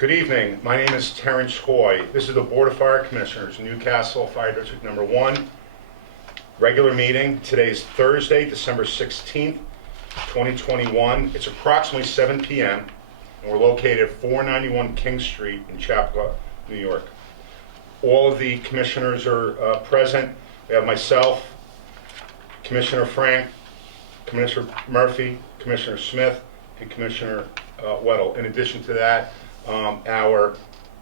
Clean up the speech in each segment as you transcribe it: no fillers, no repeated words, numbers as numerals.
Good evening. My name is Terrence Hoy. This is the Board of Fire Commissioners, Newcastle Fire District Number 1. Regular meeting. Today is Thursday, December 16th, 2021. It's approximately 7 p.m. and we're located at 491 King Street in Chapua, New York. All of the commissioners are present. We have myself, Commissioner Frank, Commissioner Murphy, Commissioner Smith, and Commissioner Weddle. In addition to that, our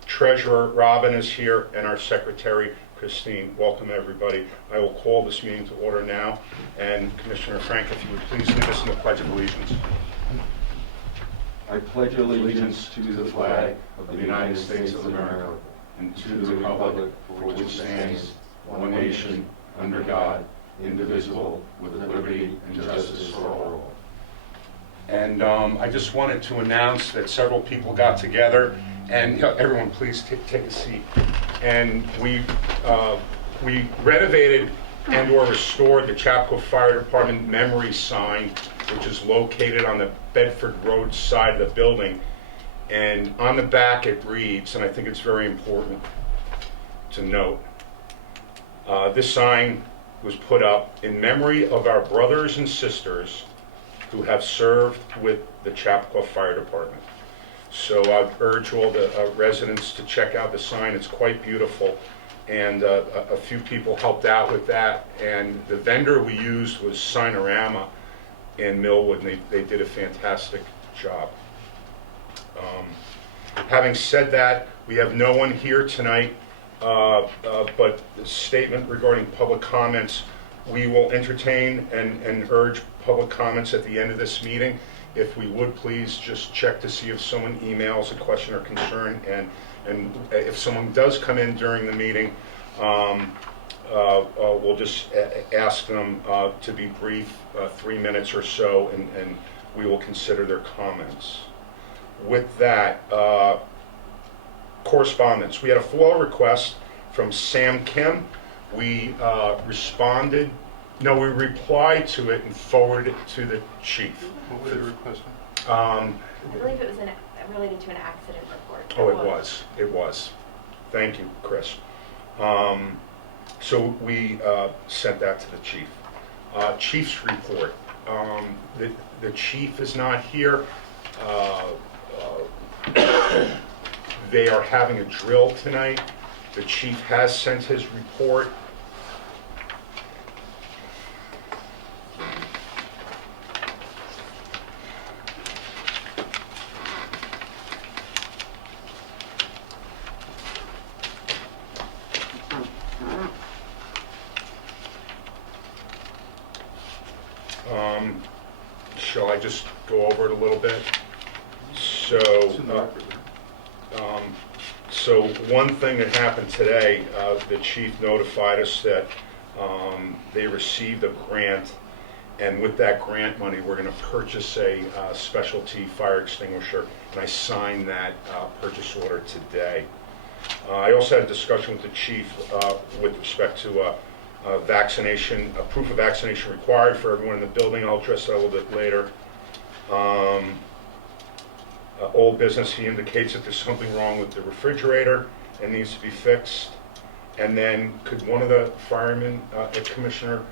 treasurer Robin is here and our secretary Christine. Welcome everybody. I will call this meeting to order now, and Commissioner Frank, if you would please lead us in the Pledge of Allegiance. I pledge allegiance to the flag of the United States of America and to the republic for which it stands, one nation, under God, indivisible, with liberty and justice for all. And I just wanted to announce that several people got together, and everyone please take a seat. And we renovated and or restored the Chapua Fire Department memory sign, which is located on the Bedford Road side of the building. And on the back it reads, and I think it's very important to note, this sign was put up in memory of our brothers and sisters who have served with the Chapua Fire Department. So I urge all the residents to check out the sign. It's quite beautiful, and a few people helped out with that, and the vendor we used was Siren in Millwood, and they did a fantastic job. Having said that, we have no one here tonight, but the statement regarding public comments, we will entertain and urge public comments at the end of this meeting. If we would please just check to see if someone emails a question or concern, and if someone does come in during the meeting, we'll just ask them to be brief, 3 minutes or so, and we will consider their comments. With that, correspondence. We had a FOIL request from Sam Kim. We replied to it and forwarded it to the chief. What was the request? I believe it was related to an accident report. Oh, it was. Thank you, Chris. So we sent that to the chief. Chief's report. The chief is not here. They are having a drill tonight. The chief has sent his report. Shall I just go over it a little bit? So one thing that happened today, the chief notified us that they received a grant, and with that grant money, we're going to purchase a specialty fire extinguisher, and I signed that purchase order today. I also had a discussion with the chief with respect to vaccination, a proof of vaccination required for everyone in the building. I'll address that a little bit later. Old business, he indicates that there's something wrong with the refrigerator and needs to be fixed. And then could one of the firemen, a commissioner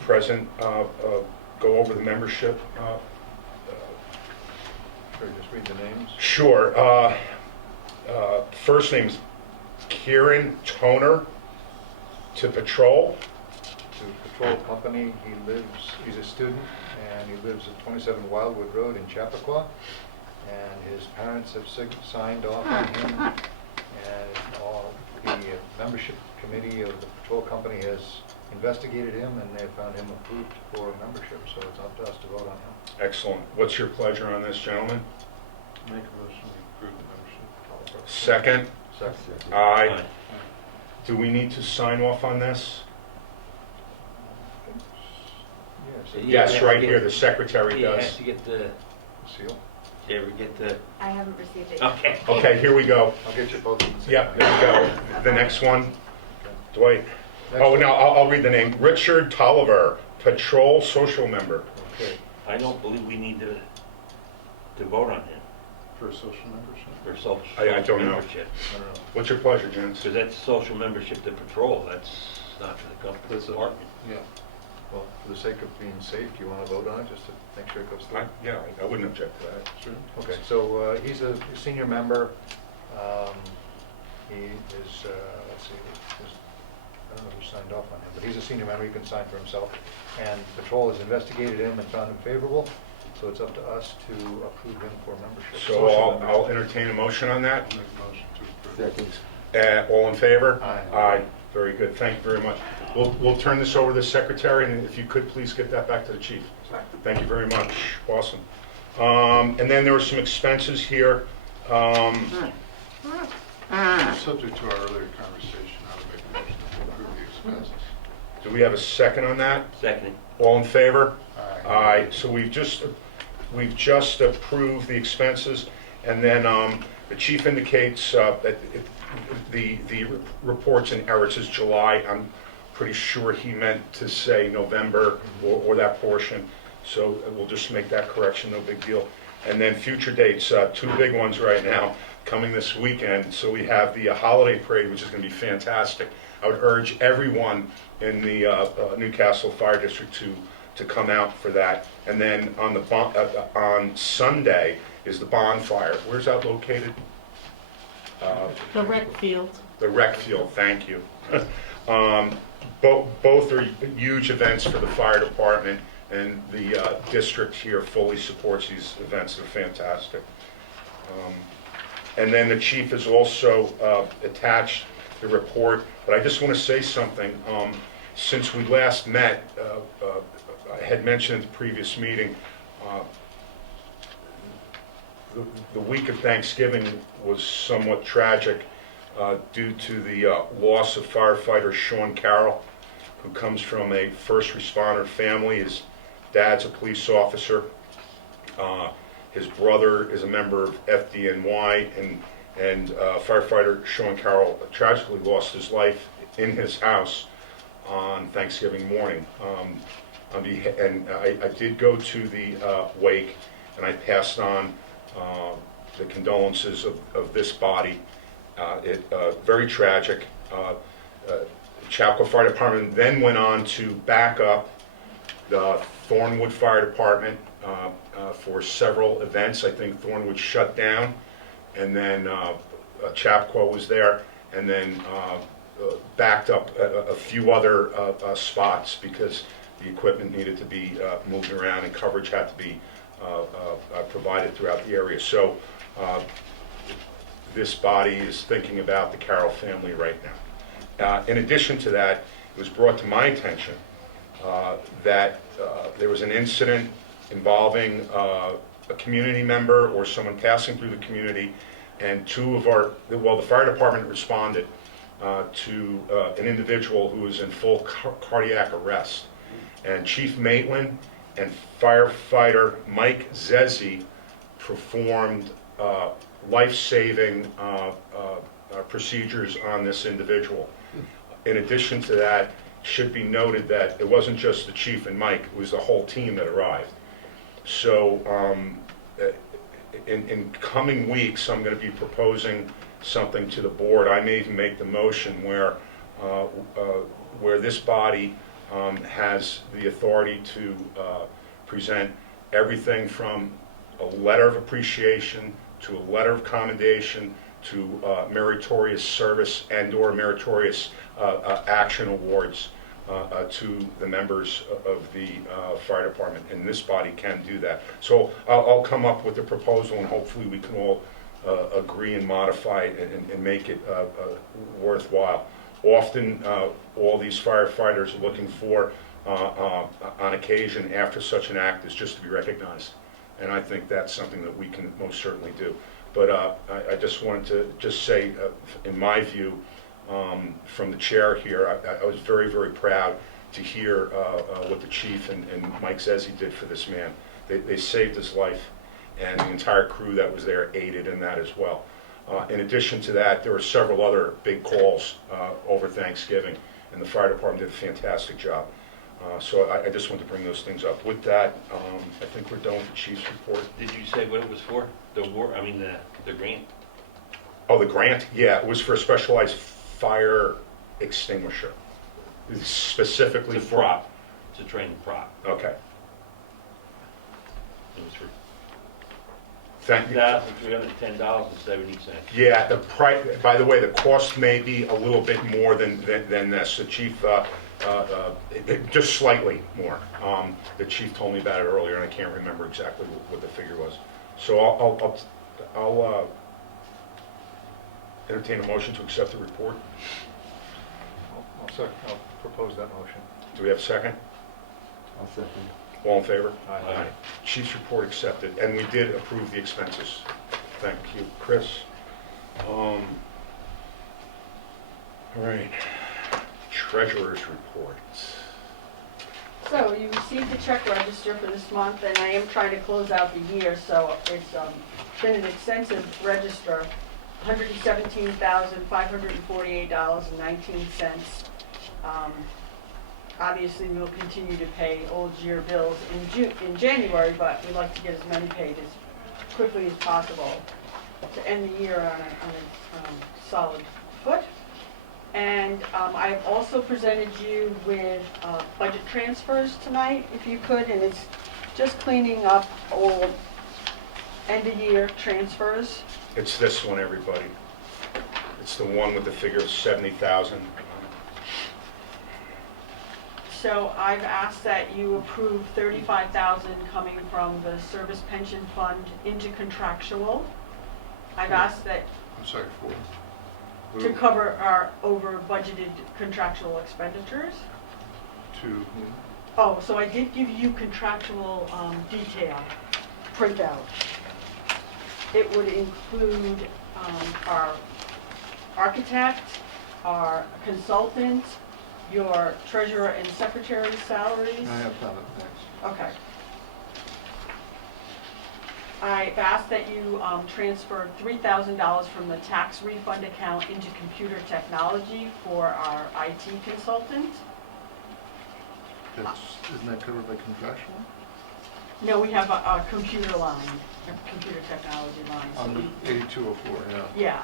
present, go over the membership? Sure, just read the names. Sure. First name is Kieran Toner to patrol. To patrol company, he's a student, and he lives at 27 Wildwood Road in Chappaqua. And his parents have signed off on him, and all the membership committee of the patrol company has investigated him, and they found him approved for membership, so it's up to us to vote on him. Excellent. What's your pleasure on this, gentlemen? Make a motion to approve the membership. Second? Second. Aye. Do we need to sign off on this? Yes. Yes, right here, the secretary Yeah, does. to get the, Seal? yeah, we get the, I haven't received it. okay. Okay, here we go. I'll get you both. at the same Yep, time. there we go. The next one, Dwight. Next Oh, one. no, I'll read the name. Richard Tolliver, patrol social member. Okay. I don't believe we need to vote on him. For social membership? For social I don't know. membership. I don't know. What's your pleasure, gents? Because that's social membership to patrol, that's not for the company That's a- department. Yeah. Well, for the sake of being safe, do you want to vote on it, just to make sure it goes through? Yeah, I wouldn't object to that. Sure. Okay, so he's a senior member. He is, let's see, I don't know who signed off on him, but he's a senior member, he can sign for himself. And Patrol has investigated him and found him favorable, so it's up to us to approve him for membership. So I'll entertain a motion on that. Make a motion to approve. Second. All in favor? Aye. Aye. Very good. Thank you very much. We'll turn this over to the secretary, and if you could, please get that back to the chief. Thank you very much. Awesome. And then there were some expenses here. Subject to our earlier conversation, I would make a motion to approve the expenses. Do we have a second on that? Second, All in favor? Aye. Aye. So we've just approved the expenses, and then the chief indicates that the reports in errors is July. I'm pretty sure he meant to say November or that portion, so we'll just make that correction, no big deal. And then future dates, two big ones right now, coming this weekend. So we have the holiday parade, which is going to be fantastic. I would urge everyone in the Newcastle Fire District to come out for that. And then on Sunday is the bonfire. Where's that located? The rec field. The rec field, thank you. Both are huge events for the fire department, and the district here fully supports these events. They're fantastic. And then the chief has also attached the report, but I just want to say something. Since we last met, I had mentioned at the previous meeting, the week of Thanksgiving was somewhat tragic due to the loss of firefighter Sean Carroll, who comes from a first responder family. His dad's a police officer. His brother is a member of FDNY, and firefighter Sean Carroll tragically lost his life in his house on Thanksgiving morning. And I did go to the wake, and I passed on the condolences of this body. Very tragic. Chapel Fire Department then went on to back up the Thornwood Fire Department for several events. I think Thornwood shut down, and then Chapco was there, and then backed up a few other spots because the equipment needed to be moved around and coverage had to be provided throughout the area. So this body is thinking about the Carroll family right now. In addition to that, it was brought to my attention that there was an incident involving a community member or someone passing through the community, and the fire department responded to an individual who was in full cardiac arrest. And Chief Maitland and firefighter Mike Zezzi performed life-saving procedures on this individual. In addition to that, should be noted that it wasn't just the chief and Mike, it was the whole team that arrived. So in coming weeks, I'm going to be proposing something to the board. I may even make the motion where this body has the authority to present everything from a letter of appreciation to a letter of commendation to meritorious service and/or meritorious action awards to the members of the fire department, and this body can do that. So I'll come up with a proposal, and hopefully we can all agree and modify it and make it worthwhile. Often, all these firefighters are looking for, on occasion, after such an act, is just to be recognized. And I think that's something that we can most certainly do. But I just wanted to say, in my view, from the chair here, I was very, very proud to hear what the chief and Mike Zezzi did for this man. They saved his life, and the entire crew that was there aided in that as well. In addition to that, there were several other big calls over Thanksgiving, and the fire department did a fantastic job. So I just wanted to bring those things up. With that, I think we're done with the chief's report. Did you say what it was for? The grant? Oh, the grant? Yeah, it was for a specialized fire extinguisher. It's specifically It's a for... prop. It's a trained prop. Okay. It was for Thank you. $1,310.70. Yeah, the price, by the way, the cost may be a little bit more than this. The chief, just slightly more. The chief told me about it earlier, and I can't remember exactly what the figure was. So I'll entertain a motion to accept the report. I'll propose that motion. Do we have a second? I'll second. All in favor? Aye. Chief's report accepted, and we did approve the expenses. Thank you, Chris. All right, treasurer's report. So you received the check register for this month, and I am trying to close out the year, so it's been an extensive register, $117,548.19. Obviously, we'll continue to pay old year bills in January, but we'd like to get as many paid as quickly as possible to end the year on a solid foot. And I've also presented you with budget transfers tonight, if you could, and it's just cleaning up old end-of-year transfers. It's this one, everybody. It's the one with the figure of 70,000. So I've asked that you approve $35,000 coming from the service pension fund into contractual. I've asked that I'm sorry, for? to cover our over budgeted contractual expenditures. To, Oh, so I did give you contractual detail printout. It would include our architect, our consultant, your treasurer and secretary salaries. I have found it, thanks. Okay. I've asked that you transfer $3,000 from the tax refund account into computer technology for our IT consultant. Isn't that covered by contractual? No, we have a computer line, a computer technology line. So Under we- 8204, yeah. Yeah.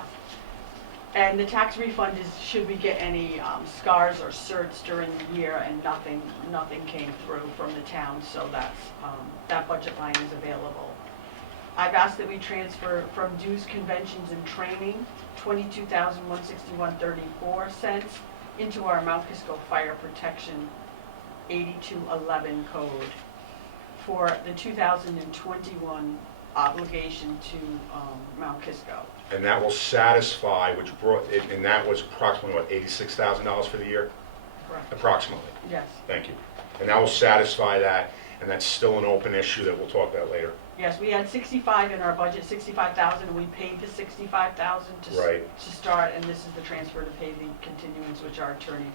And the tax refund is, should we get any scars or certs during the year, and nothing came through from the town, so that budget line is available. I've asked that we transfer from dues, conventions, and training, $22,161.34 into our Mount Kisco Fire Protection 8211 code for the 2021 obligation to Mount Kisco. And that will satisfy, and that was approximately, what, $86,000 for the year? Correct. Approximately. Yes. Thank you. And that will satisfy that, and that's still an open issue that we'll talk about later. Yes, we had 65 in our budget, 65,000, and we paid the 65,000 to start, and this is the transfer to pay the continuance, which our attorney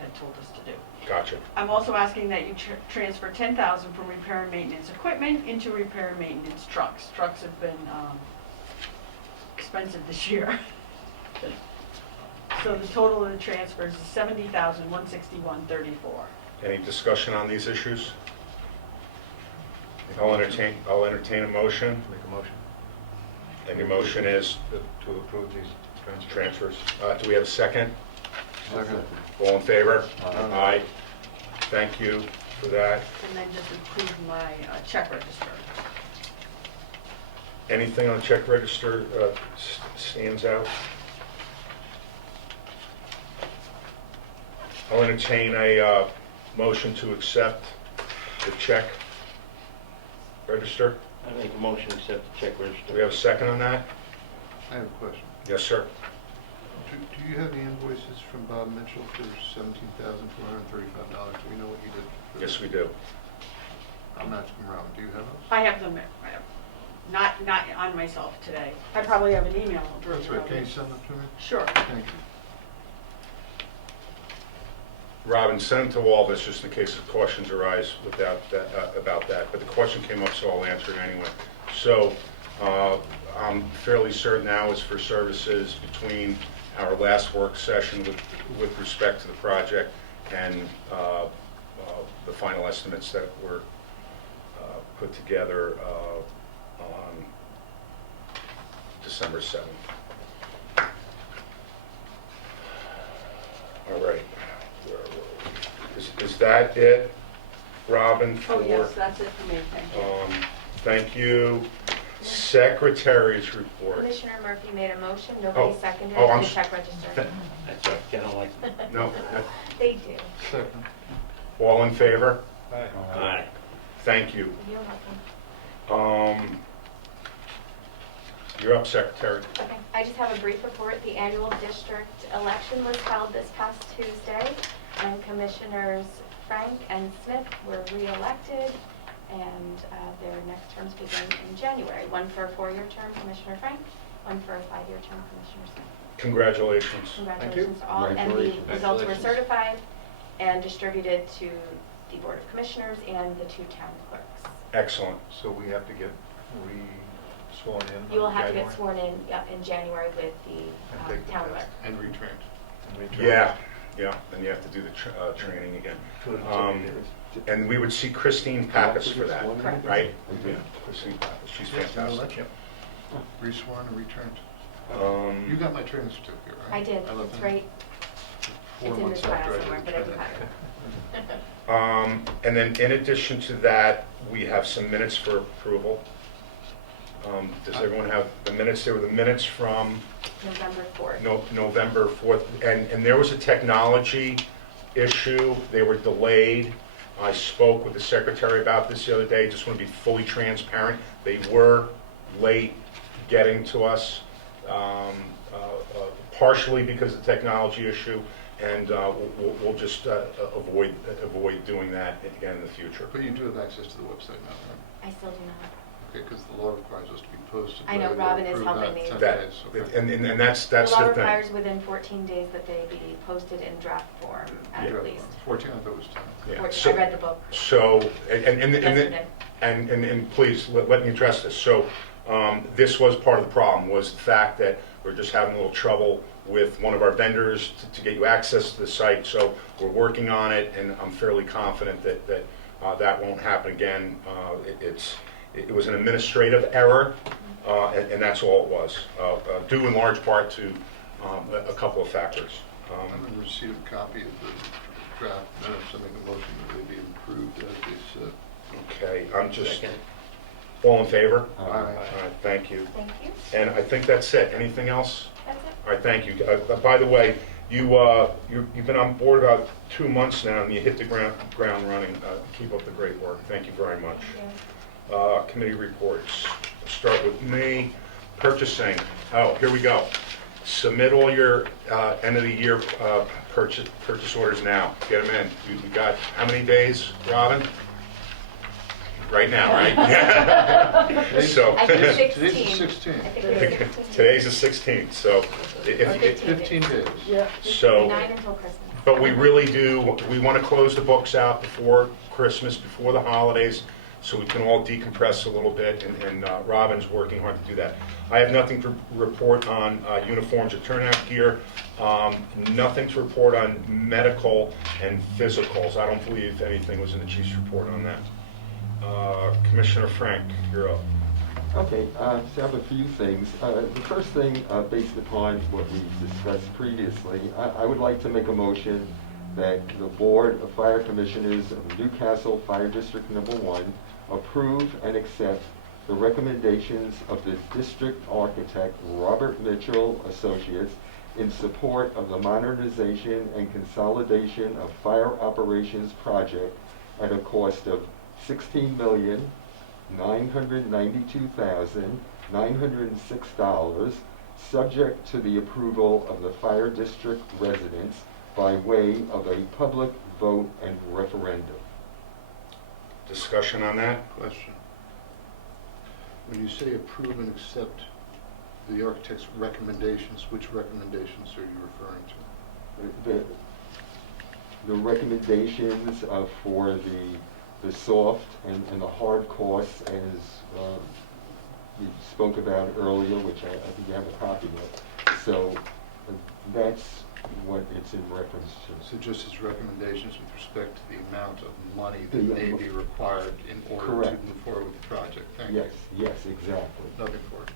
had told us to do. Gotcha. I'm also asking that you transfer 10,000 from repair and maintenance equipment into repair and maintenance trucks. Trucks have been expensive this year. So the total of the transfers is $70,161.34. Any discussion on these issues? I'll entertain a motion. Make a motion And your motion is to approve these transfers. transfers. Do we have a second? Second. All in favor? Aye. Thank you for that. And then just approve my check register. Anything on the check register stands out? I'll entertain a motion to accept the check register. I make a motion to accept the check Do we register. have a second on that? I have a question. Yes, sir. Do you have the invoices from Bob Mitchell for $17,435? Do we know what you did? for Yes, that? we do. I'm not asking Robin, do you have those? I have them, not on myself today. I probably have an email. That's right, can you send them to me? Sure. Thank you. Robin, send them to all of us just in case of questions arise about that. But the question came up, so I'll answer it anyway. So I'm fairly certain now it's for services between our last work session with respect to the project and the final estimates that were put together on December 7th. All right. Where were we? Is that it, Robin? Oh, yes, for- that's it for me, thank you. Thank you. Secretary's report. Commissioner Murphy made a motion, Oh. nobody seconded Oh, it, I'm the s- check register. That's right, kind of like, No, They do. Second. all in favor? Aye. aye. Thank you. You're welcome. You're up, Secretary. Okay, I just have a brief report. The annual district election was held this past Tuesday, and Commissioners Frank and Smith were re-elected, and their next terms begin in January. One for a 4-year term, Commissioner Frank, one for a 5-year term, Commissioner Smith. Congratulations. Congratulations to all, and the Congratulations. results were certified and distributed to the Board of Commissioners and the 2 town clerks. Excellent. So we have to get re-sworn in? You will in have to get January? sworn in, yeah, in January with the And take the town test. clerk. And retrained. And return. Yeah, then you have to do the training again. 270 days. And we would see Christine Pappas for that, Correct. right? Yeah, Christine Pappas, she's fantastic. Yep. Resworn and returned. Um, You got my training certificate, right? I did, left it's it right, 4 it's in months this file after I somewhere, did but I do training. have it. And then in addition to that, we have some minutes for approval. Does everyone have the minutes? There were the minutes from November 4th. November 4th, and there was a technology issue. They were delayed. I spoke with the secretary about this the other day. Just want to be fully transparent. They were late getting to us, partially because of the technology issue, and we'll just avoid doing that again in the future. But you do have access to the website now, right? I still do not. Okay, because the law requires us to be posted. I know, whether they Robin is approve helping that me. 10 That, days, okay. and that's the The law thing. requires within 14 days that they be posted in draft form, Yeah. at least. 14, I thought it was 10. Yeah. 14 I read the book So, yesterday. and please, let me address this. So, this was part of the problem, was the fact that we're just having a little trouble with one of our vendors to get you access to the site. So we're working on it, and I'm fairly confident that that won't happen again. It was an administrative error, and that's all it was, due in large part to a couple of factors. I'm going to receive a copy of the draft minutes. I make a motion that they be approved as they said. Okay, I'm just, Second. all in favor? Aye. All right, thank you. Thank you. And I think that's it. Anything else? That's it. All right, thank you. By the way, you've been on board about 2 months now, and you hit the ground running. Keep up the great work. Thank you very much. Committee reports. Start with me. Purchasing. Oh, here we go. Submit all your end of the year purchase orders now. Get them in. We got how many days, Robin? Right now, right? So I think Today's 16. the 16th. I think it was 16. today's the 16th. So if you, 15 days. Yeah. so. 9 until Christmas. But we really do, we want to close the books out before Christmas, before the holidays, so we can all decompress a little bit, and Robin's working hard to do that. I have nothing to report on uniforms or turnout gear, nothing to report on medical and physicals. I don't believe anything was in the chief's report on that. Commissioner Frank, you're up. Okay, so I have a few things. The first thing, based upon what we discussed previously, I would like to make a motion that the Board of Fire Commissioners of Newcastle Fire District Number 1 approve and accept the recommendations of the District Architect Robert Mitchell Associates in support of the modernization and consolidation of fire operations project at a cost of $16,992,906, subject to the approval of the fire district residents by way of a public vote and referendum. Discussion on that? Question. When you say approve and accept the architect's recommendations, which recommendations are you referring to? The recommendations for the soft and the hard costs, as we spoke about earlier, which I think you have a copy of. So that's what it's in reference to. So just his recommendations with respect to the amount of money that The, may be required in order to correct. move forward with the project. Thank you. Yes, yes, exactly. Nothing for it.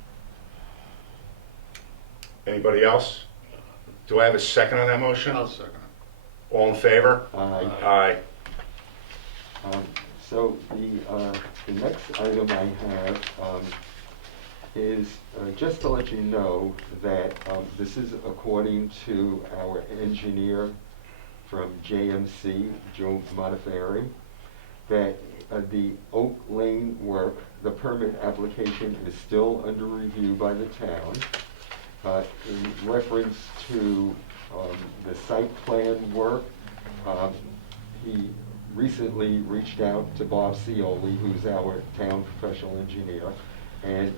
Anybody else? Do I have a second on that motion? I'll second it. All in favor? Aye. Aye. So the next item I have is just to let you know that this is according to our engineer from JMC, Joe Montefiore, that the Oak Lane work, the permit application is still under review by the town. In reference to the site plan work, he recently reached out to Bob Cioli, who's our town professional engineer, and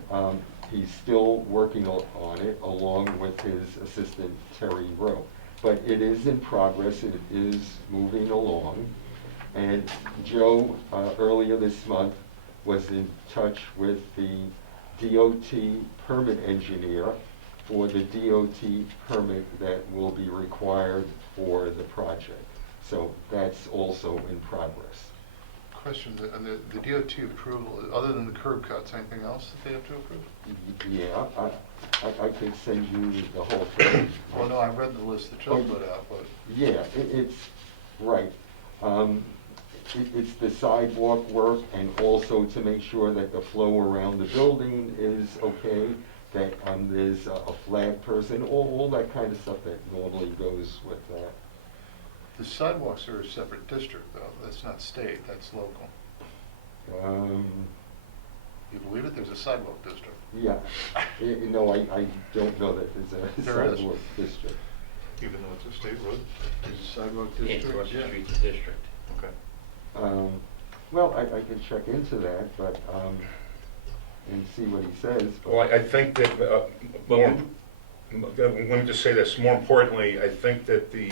he's still working on it along with his assistant Terry Rowe. But it is in progress, it is moving along. And Joe, earlier this month, was in touch with the DOT permit engineer for the DOT permit that will be required for the project. So that's also in progress. Question, on the DOT approval, other than the curb cuts, anything else that they have to approve? Yeah, I could send you the whole thing. Well, no, I read the list that Joe put out, but Yeah, it's, right. It's the sidewalk work and also to make sure that the flow around the building is okay, that there's a flag person, all that kind of stuff that normally goes with that. the sidewalks are a separate district, though. That's not state, that's local. You believe it? There's a sidewalk district. Yeah, no, I don't know that there's a There is. sidewalk district. Even though it's a state road? There's a sidewalk Yeah, district? across the street's a district. Okay. Well, I can check into that, but, and see what he says. But Well, I think that, let me just say this, more importantly, I think that the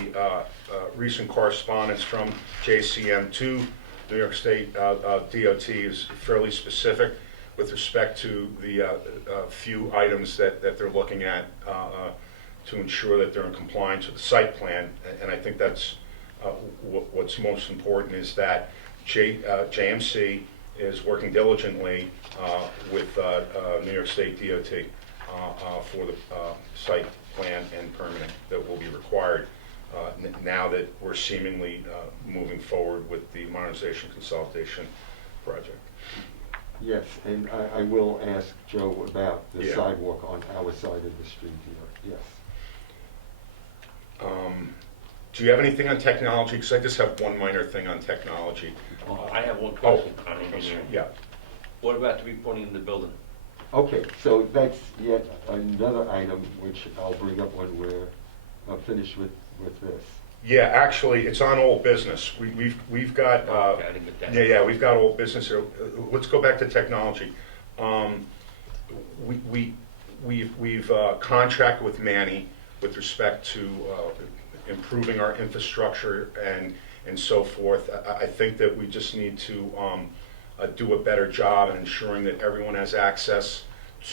recent correspondence from JCM to New York State DOT is fairly specific with respect to the few items that they're looking at to ensure that they're in compliance with the site plan. And I think that's what's most important is that JMC is working diligently with New York State DOT for the site plan and permitting that will be required now that we're seemingly moving forward with the modernization consolidation project. yes, and I will ask Joe about the Yeah. sidewalk on our side of the street here, yes. Do you have anything on technology? Because I just have one minor thing on technology. I have one question on engineering. Yeah. What about to be putting in the building? Okay, so that's yet another item which I'll bring up when we're finished with this. Yeah, actually, it's on old business. We've got, Okay, I didn't get that. yeah, we've got old business here. Let's go back to technology. We've contracted with Manny with respect to improving our infrastructure and so forth. I think that we just need to do a better job in ensuring that everyone has access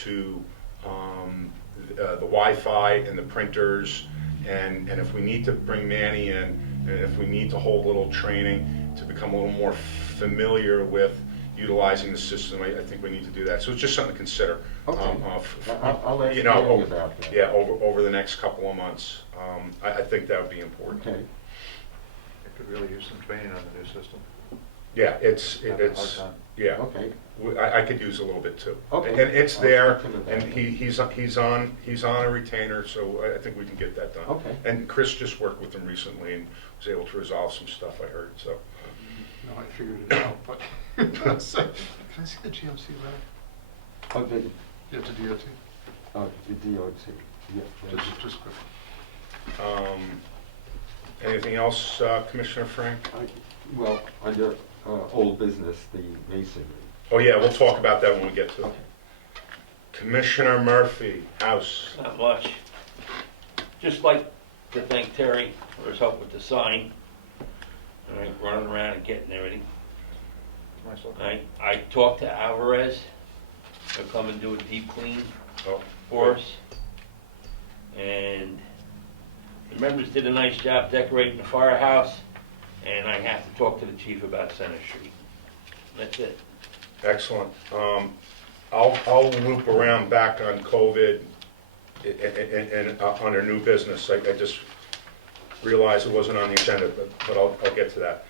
to the Wi-Fi and the printers. And if we need to bring Manny in, and if we need to hold a little training to become a little more familiar with utilizing the system, I think we need to do that. So it's just something to consider. Okay. I'll ask you know, Manny about that. Yeah, over the next couple of months. I think that would be important. Okay, I could really use some training on the new system. Yeah, it's Having a hard time. yeah. okay. I could use a little bit too. Okay. And it's I'll there, talk to him about and that. he's on a retainer, so I think we can get that done. Okay. And Chris just worked with him recently and was able to resolve some stuff, I heard, so. No, I figured it out, but, can I see the GMC letter? Oh, the, Yeah, to DOT, the DOT, yeah. just quick. Anything else, Commissioner Frank? Well, under old business, the masonry. Oh, yeah, we'll talk about that when we get to it. Okay. Commissioner Murphy, House. Not much. Just like to thank Terry for his help with the sign. All right, running around and getting everything. Myself. I talked to Alvarez. He'll come and do a deep clean Oh, for us. And The members did a nice job decorating the firehouse, and I have to talk to the chief about Center Street. That's it. Excellent. I'll loop around back on COVID and under new business. I just realized it wasn't on the agenda, but I'll get to that.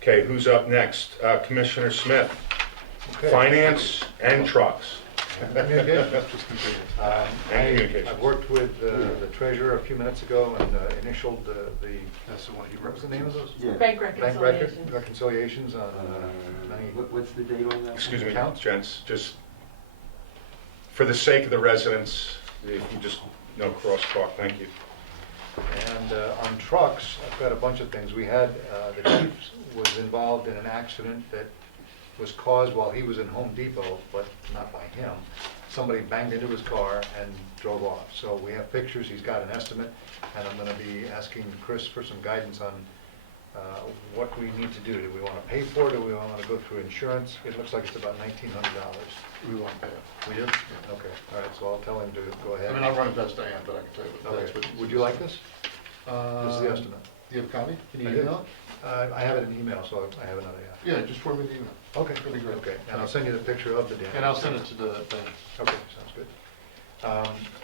Okay, who's up next? Commissioner Smith, Okay. Finance and Trucks. Communications. And communications. I've worked with the treasurer a few minutes ago and initialed the, That's the one he what was the name of those? Yeah. Bank Bank reconciliations. reconciliations on many What's the date on that? Excuse me, Accounts? gents, just for the sake of the residents, if you just, no crosstalk, thank you. And on trucks, I've got a bunch of things. We had, the chief was involved in an accident that was caused while he was in Home Depot, but not by him. Somebody banged into his car and drove off. So we have pictures, he's got an estimate, and I'm gonna be asking Chris for some guidance on what we need to do. Do we wanna pay for it, or do we wanna go through insurance? It looks like it's about $1,900. We won't pay it. We do? Okay, all right, so I'll tell him to go ahead. I mean, I'll run it best I am, but I can tell you what that's what. Okay, would you like this? This is the estimate. Do you have a copy? Can you I email do. I have it in email, so I have another, it? Yeah, just forward me the email. Okay, That'd be great. okay, and I'll send you the picture of the damage. And I'll send it to the thing. Okay, sounds good.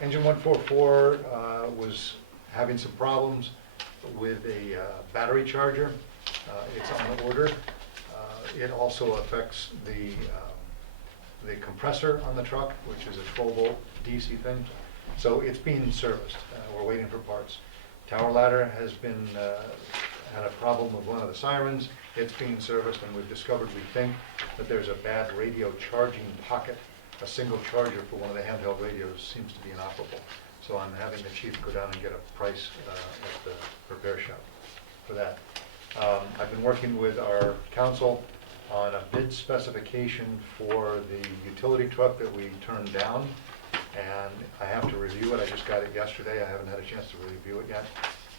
Engine 144 was having some problems with a battery charger. It's on order. It also affects the compressor on the truck, which is a 12-volt DC thing. So it's being serviced. We're waiting for parts. Tower ladder has been had a problem with one of the sirens. It's being serviced, and we've discovered, we think, that there's a bad radio charging pocket. A single charger for one of the handheld radios seems to be inoperable. So I'm having the chief go down and get a price at the repair shop for that. I've been working with our council on a bid specification for the utility truck that we turned down, and I have to review it. I just got it yesterday. I haven't had a chance to review it yet.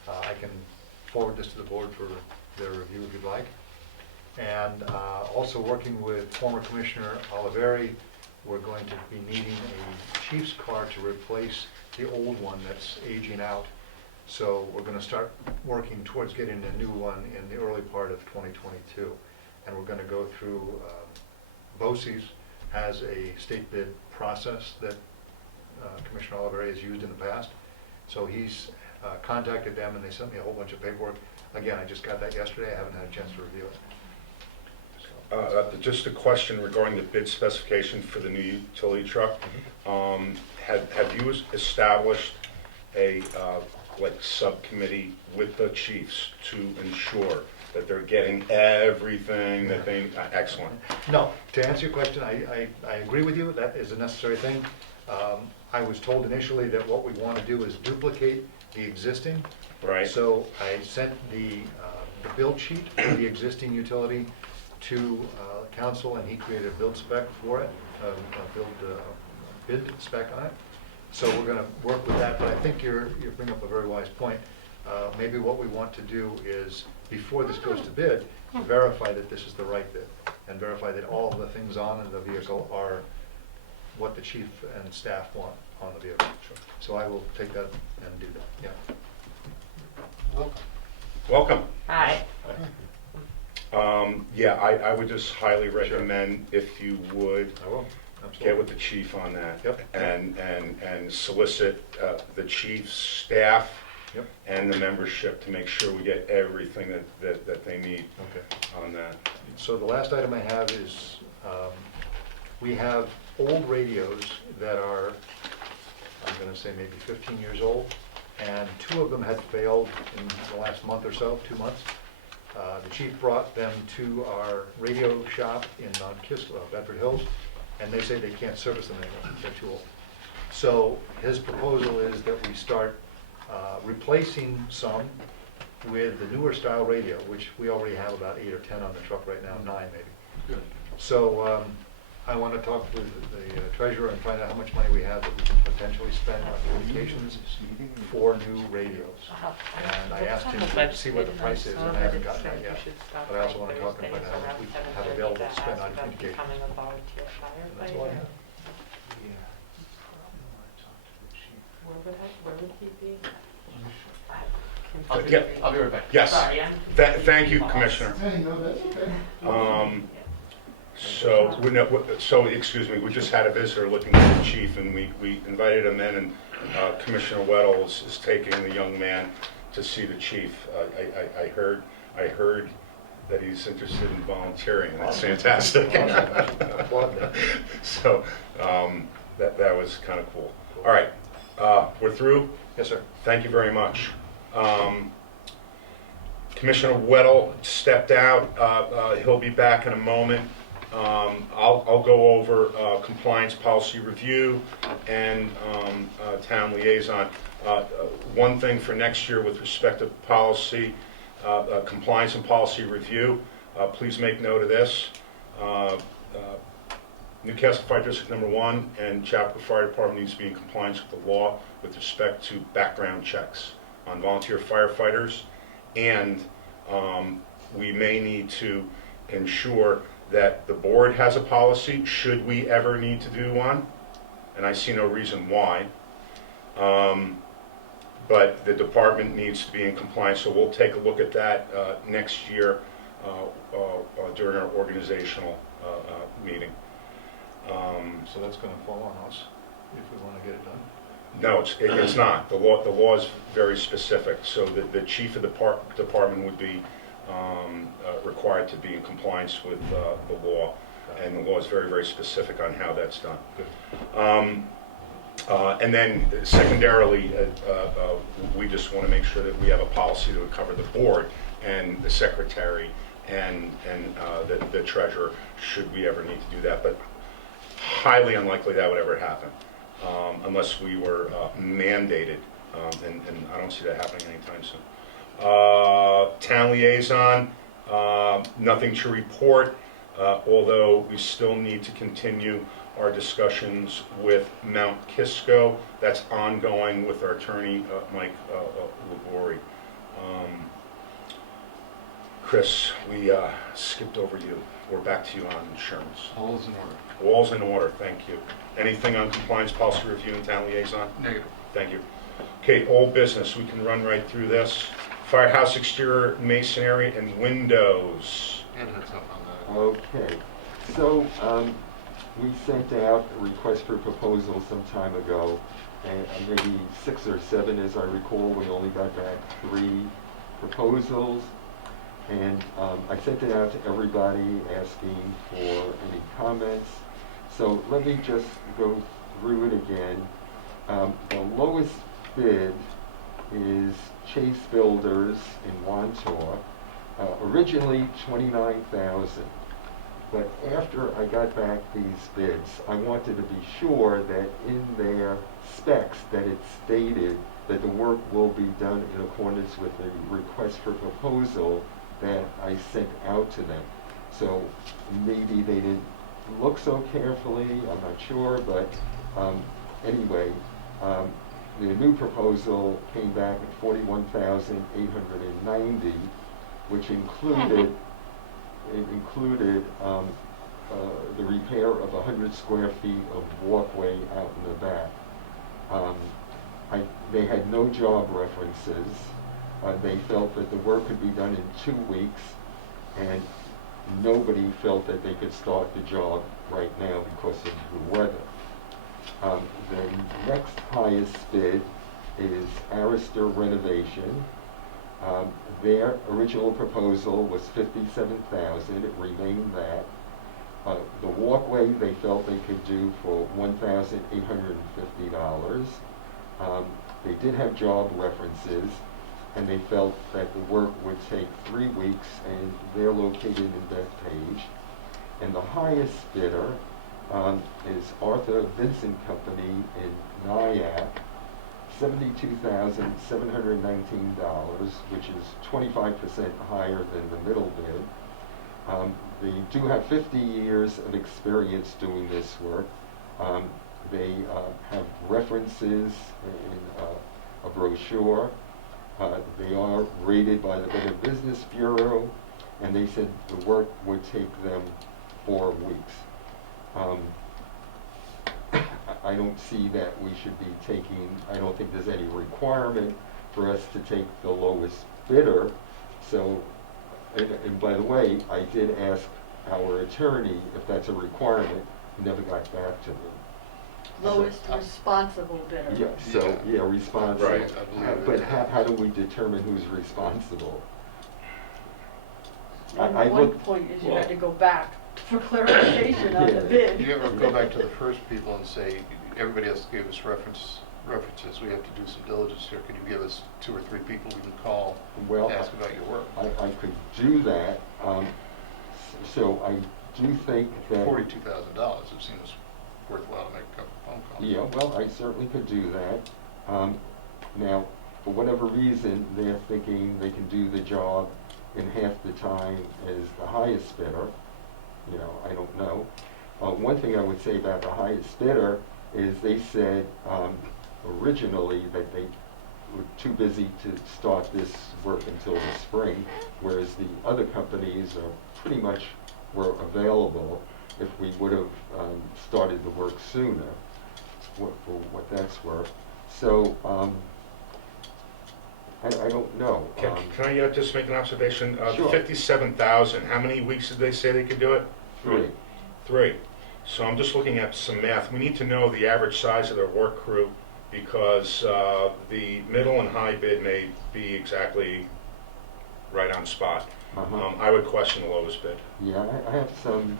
I can forward this to the board for their review if you'd like. And also working with former Commissioner Oliveri, we're going to be needing a chief's car to replace the old one that's aging out. So we're going to start working towards getting a new one in the early part of 2022. And we're going to go through, BOCES has a state bid process that Commissioner Oliveri has used in the past. So he's contacted them, and they sent me a whole bunch of paperwork. Again, I just got that yesterday. I haven't had a chance to review it. Just a question regarding the bid specification for the new utility truck. Have you established a subcommittee with the chiefs to ensure that they're getting everything that they, excellent. No, to answer your question, I agree with you. That is a necessary thing. I was told initially that what we want to do is duplicate the existing. Right. So I sent the build sheet for the existing utility to council, and he created a build spec for it, bid spec on it. So we're going to work with that, but I think you bring up a very wise point. Maybe what we want to do is, before this goes to bid, verify that this is the right bid, and verify that all of the things on the vehicle are what the chief and staff want on the vehicle. So I will take that and do that, yeah. Welcome. Hi. Yeah, I would just highly recommend, if you would, I will, absolutely. get with the chief on that. Yep. And solicit the chief's staff Yep. and the membership to make sure we get everything that they need Okay. on that. So the last item I have is, we have old radios that are, I'm going to say maybe 15 years old, and 2 of them had failed in the last month or so, 2 months. The chief brought them to our radio shop in Mount Kisco, Bedford Hills, and they say they can't service them anymore, they're too old. So his proposal is that we start replacing some with the newer style radio, which we already have about 8 or 10 on the truck right now, 9 maybe. Good. So I want to talk with the treasurer and find out how much money we have that we can potentially spend on communications for new radios. And I asked him to see what the price is, and I haven't gotten that yet. But I also want to talk and find out how much we have available to spend on communications. That's all I have. Where would he be? Yeah. I'll be right back. Yes. Sorry, I'm. Thank you, Commissioner. Hey, no, that's okay. So, excuse me, we just had a visitor looking for the chief, and we invited him in, and Commissioner Weddle is taking the young man to see the chief. I heard that he's interested in volunteering, and that's fantastic. Applaud that. So, that was kind of cool. All right, we're through? Yes, sir. Thank you very much. Commissioner Weddle stepped out. He'll be back in a moment. I'll go over compliance policy review and town liaison. One thing for next year with respect to policy, compliance and policy review, please make note of this. Newcastle Fire District number 1 and Chapel Fire Department needs to be in compliance with the law with respect to background checks on volunteer firefighters, and we may need to ensure that the board has a policy should we ever need to do one, and I see no reason why. But the department needs to be in compliance, so we'll take a look at that next year during our organizational meeting. So that's gonna fall on us if we wanna get it done. No, it's not. The law is very specific, so the chief of the department would be required to be in compliance with the law, and the law is very, very specific on how that's done. And then secondarily, we just want to make sure that we have a policy that would cover the board and the secretary and the treasurer, should we ever need to do that. But highly unlikely that would ever happen, unless we were mandated, and I don't see that happening anytime soon. Town liaison, nothing to report, although we still need to continue our discussions with Mount Kisco. That's ongoing with our attorney, Mike Labori. Chris, we skipped over you. We're back to you on insurance. All's in order. All's in order, thank you. Anything on compliance policy review and town liaison? Negative. Thank you. Okay, old business, we can run right through this. Firehouse exterior masonry and windows. And that's up on that. Okay, so we sent out a request for proposal some time ago, and maybe 6 or 7 as I recall. We only got back 3 proposals, and I sent it out to everybody asking for any comments. So let me just go through it again. The lowest bid is Chase Builders in Wantor, originally $29,000. But after I got back these bids, I wanted to be sure that in their specs that it stated that the work will be done in accordance with the request for proposal that I sent out to them. So maybe they didn't look so carefully, I'm not sure, but anyway, the new proposal came back at $41,890, which included the repair of 100 square feet of walkway out in the back. They had no job references. They felt that the work could be done in 2 weeks, and nobody felt that they could start the job right now because of the weather. The next highest bid is Arister Renovation. Their original proposal was $57,000. It remained that. The walkway they felt they could do for $1,850. They did have job references, and they felt that the work would take 3 weeks, and they're located in Bethpage. And the highest bidder is Arthur Vincent Company in Nyack, $72,719, which is 25% higher than the middle bid. They do have 50 years of experience doing this work. They have references in a brochure. They are rated by the Better Business Bureau, and they said the work would take them 4 weeks. I don't see that we should be taking, I don't think there's any requirement for for us to take the lowest bidder. So, and by the way, I did ask our attorney if that's a requirement. He never got back to me. Lowest responsible bidder. Yeah, so, yeah, responsible. Right. I believe But it. how do we determine who's responsible? And I one looked- point is you had to go back for clarification on the Yeah. bid. You ever go back to the first people and say, everybody else gave us references, we have to do some diligence here, could you give us 2 or 3 people we can call Well, to ask about your work? I could do that. So I do think that. $42,000, it seems worthwhile to make a couple phone calls. Yeah, well, I certainly could do that. Now, for whatever reason, they're thinking they can do the job in half the time as the highest bidder. You know, I don't know. One thing I would say about the highest bidder is they said originally that they were too busy to start this work until the spring, whereas the other companies are pretty much were available if we would have started the work sooner, for what that's worth. So, I don't know. Can I just make an observation? Sure. 57,000, how many weeks did they say they could do it? 3. 3. So I'm just looking at some math. We need to know the average size of their work crew because the middle and high bid may be exactly right on spot. Uh-huh. I would question the lowest bid. Yeah, I have some.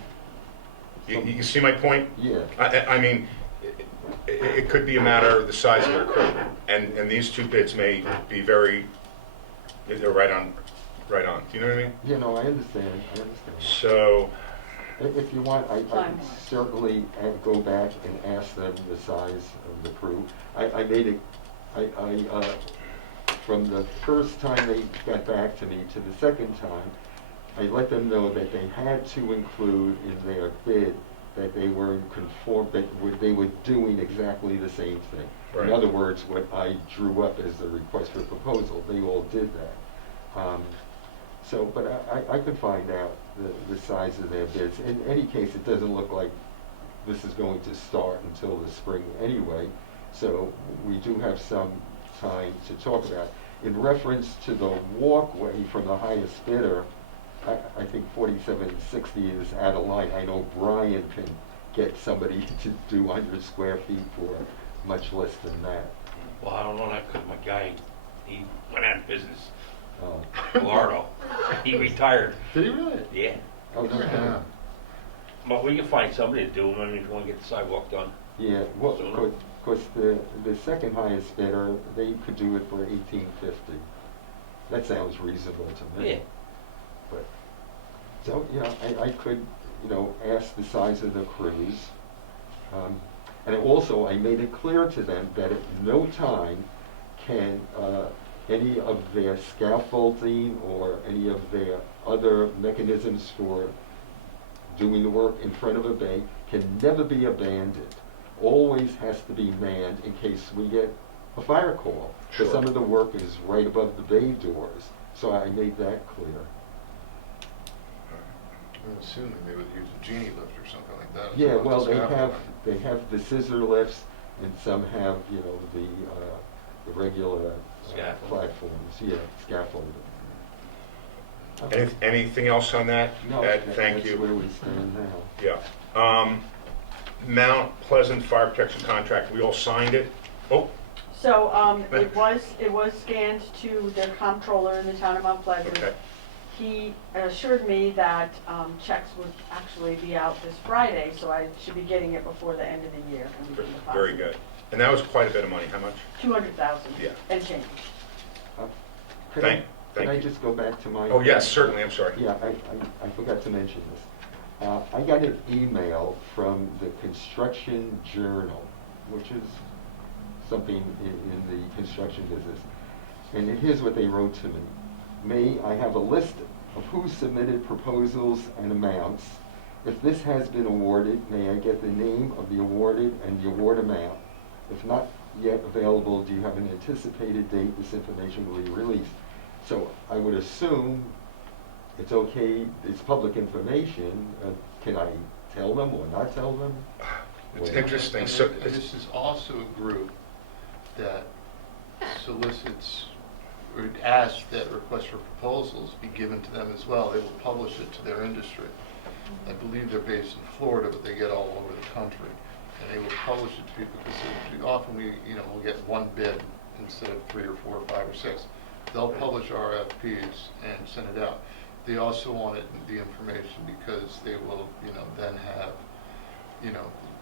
You see my point? Yeah. I mean, it could be a matter of the size of their crew, and these 2 bids may be they're right on. Do you know what I mean? You know, I understand. So, If you want, I Fine. certainly go back and ask them the size of the crew. I made it, from the first time they got back to me to the second time, I let them know that they had to include in their bid that they were in they were doing exactly the same thing. Right. In other words, what I drew up as the request for proposal, they all did that. But I could find out the size of their bids. In any case, it doesn't look like this is going to start until the spring anyway, so we do have some time to talk about. In reference to the walkway from the highest bidder, I think 4760 is out of line. I know Brian can get somebody to do 100 square feet for much less than that. Well, I don't know that because my guy, he went out of business. Oh. Lardo. He retired. Did he really? Yeah. Oh, no. Yeah. But we can find somebody to do them. I mean, if you want to get the sidewalk done. Yeah, well, So- of course, the second highest bidder, they could do it for $18.50. That sounds reasonable to me. Yeah. But, so, you know, I could, you know, ask the size of the crews. And also, I made it clear to them that at no time can any of their scaffolding or any of their other mechanisms for doing the work in front of a bay can never be abandoned. Always has to be manned in case we get a fire call. Sure. Because some of the work is right above the bay doors. So I made that clear. I'm assuming they would use a genie lift or something like that. as Yeah, opposed to well, scaffolding. they have the scissor lifts and some have, you know, the regular Scaffold. platforms. Yeah, scaffolding. anything else on that? No, Ed, thank that's you. where we stand now. Yeah. Mount Pleasant Fire Protection Contract, we all signed it. Oh, So, it was scanned to the comptroller in the town of Mount Pleasant. okay. He assured me that checks would actually be out this Friday, so I should be getting it before the end of the year. And we can deposit Very good. And that was quite a bit of money. How much? 200,000 Yeah. and change. Could Thank I you. just go back to my... Oh, yes, certainly, I'm sorry. Yeah, I forgot to mention this. I got an email from the Construction Journal, which is something in the construction business. And here's what they wrote to me. May I have a list of who submitted proposals and amounts? If this has been awarded, may I get the name of the awarded and the award amount? If not yet available, do you have an anticipated date this information will be released? So I would assume it's okay, it's public information. Can I tell them or not tell them? It's Or- interesting. And So, this is also a group that solicits would ask that request for proposals be given to them as well. They will publish it to their industry. I believe they're based in Florida, but they get all over the country. And they will publish it to people, because often we'll get one bid instead of 3 or 4 or 5 or 6. They'll publish RFPs and send it out. They also want the information because they will, then have,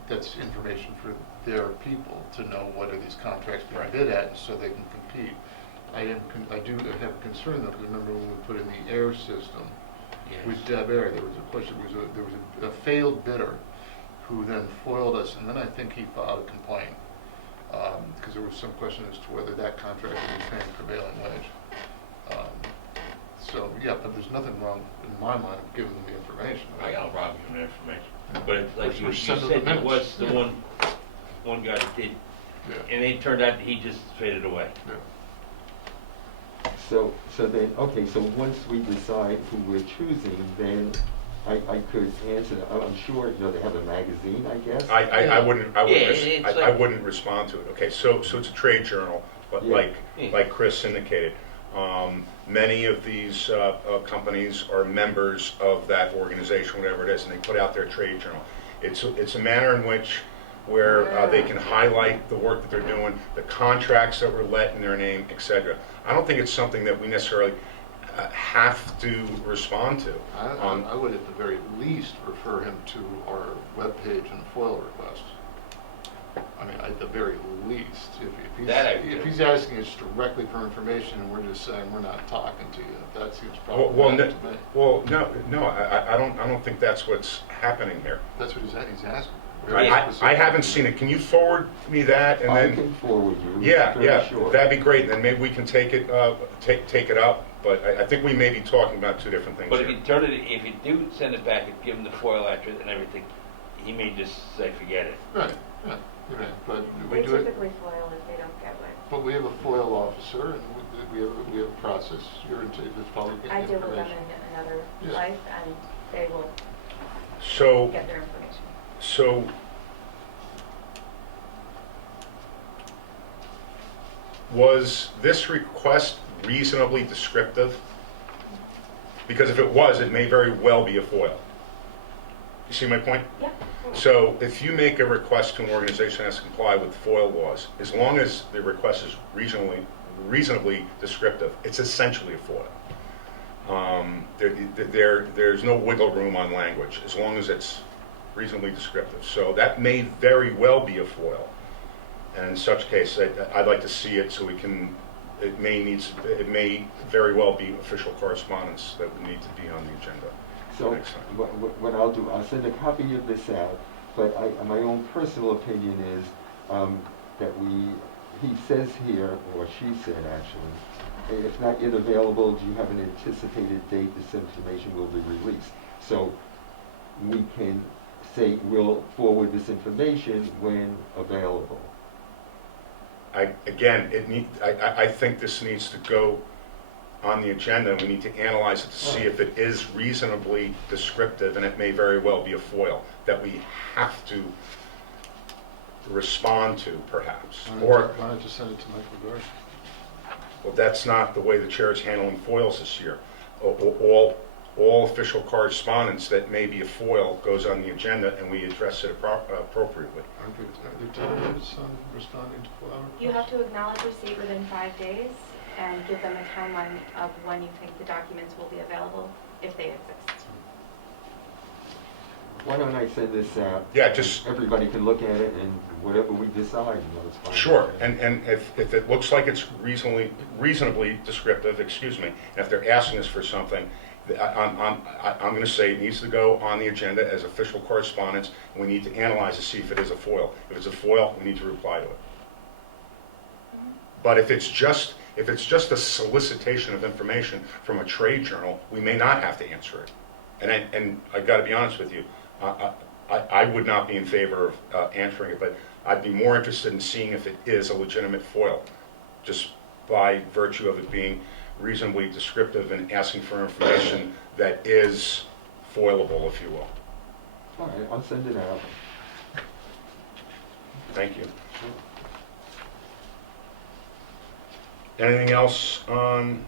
that's information for their people to know what are these contracts being Right. bid at, so they can compete. I do have a concern though, because remember when we put in the air system with Deb Air, there was a question, there was a failed bidder who then foiled us, and then I think he filed a complaint, because there was some question as to whether that contract would be paying prevailing wage. So, yeah, but there's nothing wrong in my mind of giving them the information. I got no problem giving that information. But it's like you Or send them said, the there was minutes. the one guy that did, Yeah. and it turned out that he just faded away. Yeah. So then, okay, so once we decide who we're choosing, then I could answer, I'm sure, they have a magazine, I guess? I wouldn't, Yeah, it's I like- wouldn't respond to it. Okay, so it's a trade journal, but Yeah. like Chris indicated, many of these companies are members of that organization, whatever it is, and they put out their trade journal. It's a manner in which where they can highlight the work that they're doing, the contracts that were let in their name, etc. I don't think it's something that we necessarily have to respond to. I would at the very least refer him to our webpage and FOIL request. I mean, at the very least, if he's asking us directly for information and we're just saying we're not talking to you, that seems problematic to me. Well, no, I don't think that's what's happening here. That's what he's asking. I haven't seen it. Can you forward me that and I then? can forward you. Yeah, pretty sure. that'd be great. Then maybe we can take it up. But I think we may be talking about two different things But if here. if you do send it back and give him the FOIL address and everything, he may just say, forget it. Right, yeah, you're right, but They we do it, typically foil if they don't get one. but we have a FOIL officer and we have a process. You're into this public I deal information. with them in another Yeah. life, and they will So, get their information. so was this request reasonably descriptive? Because if it was, it may very well be a FOIL. You see my point? Yeah. So if you make a request to an organization that has to comply with FOIL laws, as long as the request is reasonably descriptive, it's essentially a FOIL. There's no wiggle room on language, as long as it's reasonably descriptive. So that may very well be a FOIL. And in such case, I'd like to see it so we can, it may very well be official correspondence that would need to be on the agenda. So next time. what I'll do, I'll send a copy of this out, but my own personal opinion is that he says here, or she said actually, if not yet available, do you have an anticipated date this information will be released? So we can say we'll forward this information when available. I think this needs to go on the agenda, and we need to analyze it to see if it is reasonably descriptive, and it may very well be a FOIL that we have to respond to, perhaps. Or, Why not just send it to Michael Garcia? well, that's not the way the chair is handling FOILs this year. All official correspondence that may be a FOIL goes on the agenda, and we address it appropriately. Aren't there timelines on responding to FOIL requests? You have to acknowledge receipt within 5 days and give them a timeline of when you think the documents will be available, if they exist. Why don't I send this out? Yeah, just- Everybody can look at it, and whatever we decide, it's fine. Sure, and if it looks like it's reasonably descriptive, excuse me, and if they're asking us for something, I'm going to say it needs to go on the agenda as official correspondence, and we need to analyze to see if it is a FOIL. If it's a FOIL, we need to reply to it. But if it's just a solicitation of information from a trade journal, we may not have to answer it. And I got to be honest with you, I would not be in favor of answering it, but I'd be more interested in seeing if it is a legitimate FOIL, just by virtue of it being reasonably descriptive and asking for information that is foilable, if you will. All right, I'll send it out. Thank you. Anything else on?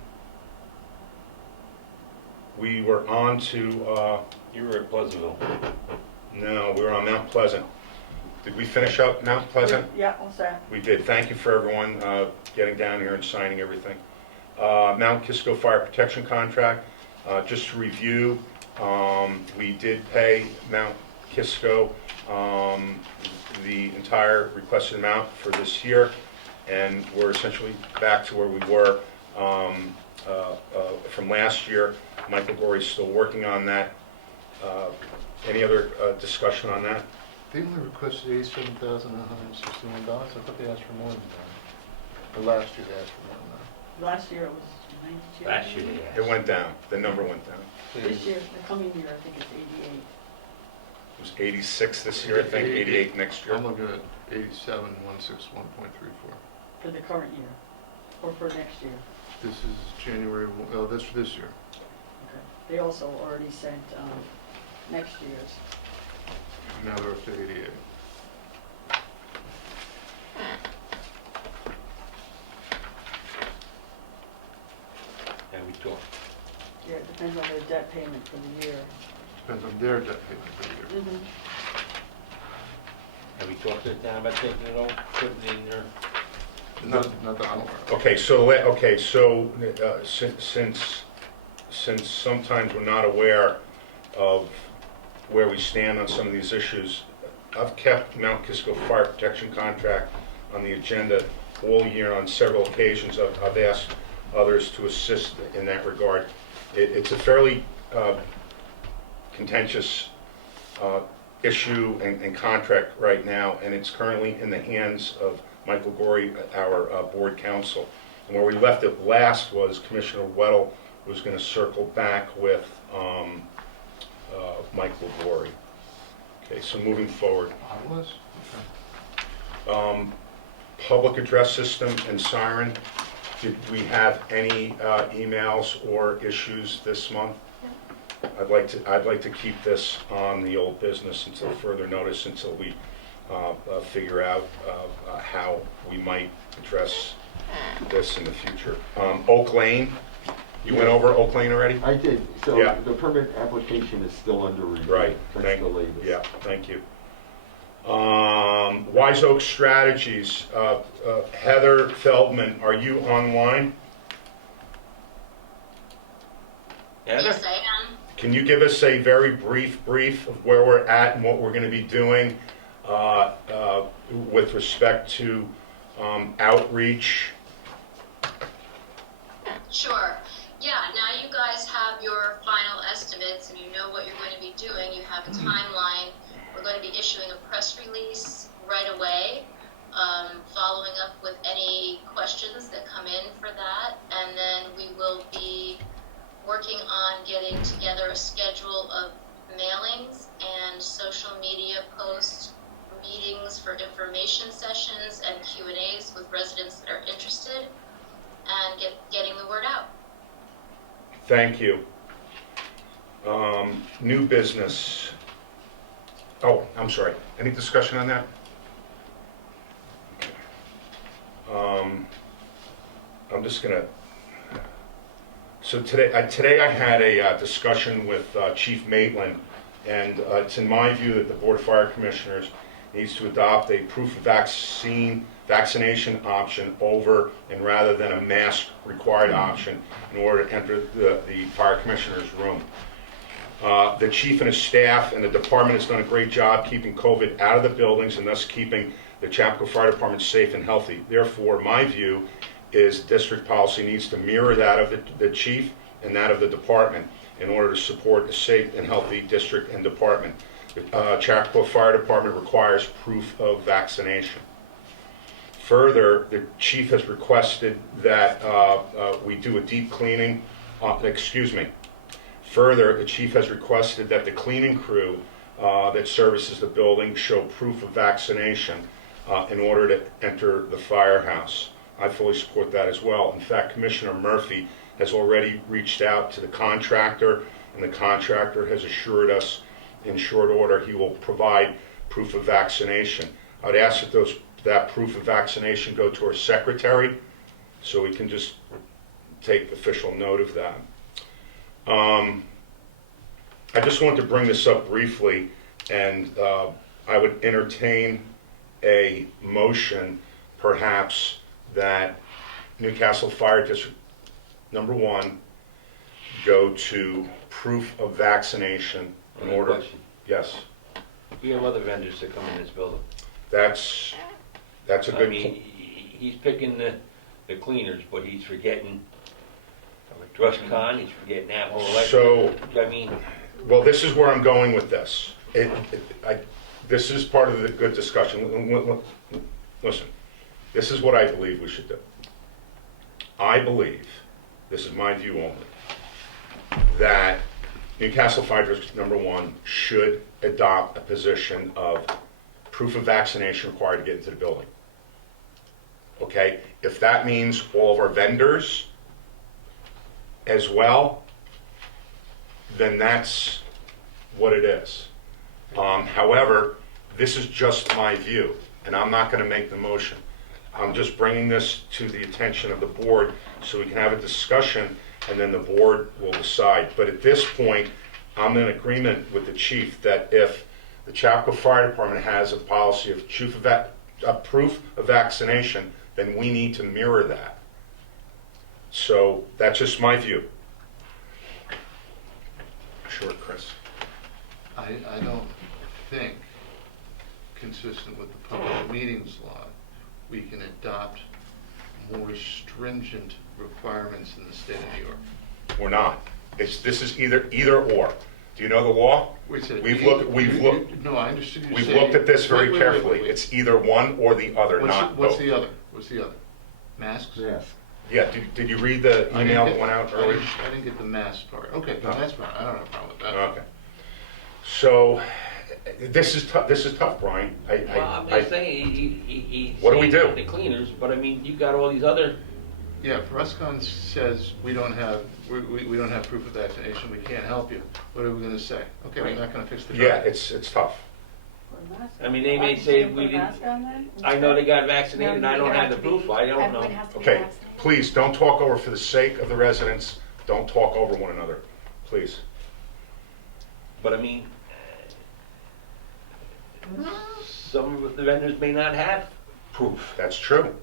We were on to, You were at Pleasantville. no, we were on Mount Pleasant. Did we finish up Mount Pleasant? Yeah, all set. We did. Thank you for everyone getting down here and signing everything. Mount Kisco Fire Protection Contract, just to review, we did pay Mount Kisco the entire requested amount for this year, and we're essentially back to where we were from last year. Michael Gorey's still working on that. Any other discussion on that? They only requested $87,161. I thought they asked for more than that. Or last year they asked for more than that. Last year it was 92. Last year they It asked. went down. The number went down. This year, the coming year, I think it's 88. It was 86 this year, I think, 88 next year. I'm looking at 87,161.34. For the current year, or for next year. This is January, oh, that's for this year. Okay. They also already sent next year's. Now they're up to 88. And we talked. Yeah, it depends on their debt payment for the year. Depends on their debt payment for the year. Have we talked to the town about taking it all, putting it in there? Not that I'm aware of. Okay, so since sometimes we're not aware of where we stand on some of these issues, I've kept Mount Kisco Fire Protection Contract on the agenda all year on several occasions. I've asked others to assist in that regard. It's a fairly contentious issue and contract right now, and it's currently in the hands of Michael Gorey, our board counsel. And where we left it last was Commissioner Weddle was going to circle back with Michael Gorey. Okay, so moving forward. I was? Public address system and Siren. Did we have any emails or issues this month? I'd like to keep this on the old business until further notice, until we figure out how we might address this in the future. Oak Lane, you went over Oak Lane already? I did, so Yeah. the permit application is still under review. Right. That's the latest. Yeah, thank you. Wise Oak Strategies, Heather Feldman, are you online? Heather? Yes, I am. Can you give us a very brief of where we're at and what we're going to be doing with respect to outreach? Sure. Yeah, now you guys have your final estimates and you know what you're going to be doing. You have a timeline. We're going to be issuing a press release right away, following up with any questions that come in for that. And then we will be working on getting together a schedule of mailings and social media posts, meetings for information sessions and Q&As with residents that are interested, and getting the word out. Thank you. New business. Oh, I'm sorry. Any discussion on that? I'm just gonna. So today I had a discussion with Chief Maitland, and it's in my view that the Board of Fire Commissioners needs to adopt a proof of vaccination option over and rather than a mask required option in order to enter the fire commissioner's room. The chief and his staff and the department has done a great job keeping COVID out of the buildings and thus keeping the Chapco Fire Department safe and healthy. Therefore, my view is district policy needs to mirror that of the chief and that of the department in order to support a safe and healthy district and department. The Chapco Fire Department requires proof of vaccination. Further, the chief has requested that we do a deep cleaning. Further, the chief has requested that the cleaning crew that services the building show proof of vaccination in order to enter the firehouse. I fully support that as well. In fact, Commissioner Murphy has already reached out to the contractor, and the contractor has assured us in short order he will provide proof of vaccination. I'd ask that that proof of vaccination go to our secretary So we can just take official note of that. I just want to bring this up briefly, and I would entertain a motion, perhaps, that Newcastle Fire District number 1 go to proof of vaccination in Another order. question. Yes, We have other vendors that come in this building. that's a I good mean, point. he's picking the cleaners, but he's forgetting Druscon, he's forgetting Apple Electric. So, I mean, well, this is where I'm going with this. This is part of the good discussion. Listen, this is what I believe we should do. I believe, this is my view only, that Newcastle Fire District number 1 should adopt a position of proof of vaccination required to get into the building. Okay? If that means all of our vendors as well, then that's what it is. However, this is just my view, and I'm not going to make the motion. I'm just bringing this to the attention of the board so we can have a discussion, and then the board will decide. But at this point, I'm in agreement with the chief that if the Chapel Fire Department has a policy of proof of vaccination, then we need to mirror that. So that's just my view. Sure, Chris. I don't think, consistent with the public meetings law, we can adopt more stringent requirements in the state of New York. We're not. This is either or. Do you know the law? Wait a second. We've looked. No, I understood you We've saying. looked at this very Wait. carefully. It's either one or the other, not What's both. the other? What's the other? Masks? Yes. Yeah, did you read the I didn't email get- that went out I earlier? didn't get the mask part. Okay, No. that's fine. I don't have a problem with that. Okay. So, this is tough, Brian. well, I'm just saying, he's What do we saying do? the cleaners, but I mean, you got all these other, Yeah, if Ruscon says we don't have proof of vaccination, we can't help you, what are we gonna say? Okay, we're not gonna fix the Yeah, problem. it's tough. I mean, they may say we didn't, I know they got vaccinated and I don't have the proof, I don't know. Everyone has to be Okay, vaccinated. please, don't talk over, for the sake of the residents, don't talk over one another, please. But I mean, some of the vendors may not have proof, That's true.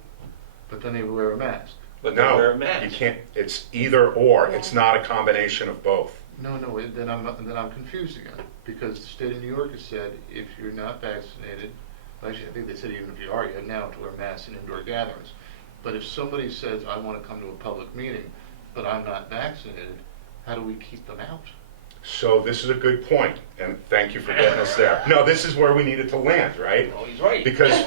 But then they wear a mask. but they wear a No, mask. you can't, it's either or, it's not a combination of both. No, then I'm confused again, because the state of New York has said if you're not vaccinated, actually, I think they said even if you are, you now have to wear masks in indoor gatherings. But if somebody says, I wanna come to a public meeting, but I'm not vaccinated, how do we keep them out? So this is a good point, and thank you for getting us there. No, this is where we needed to land, right? Oh, he's right. Because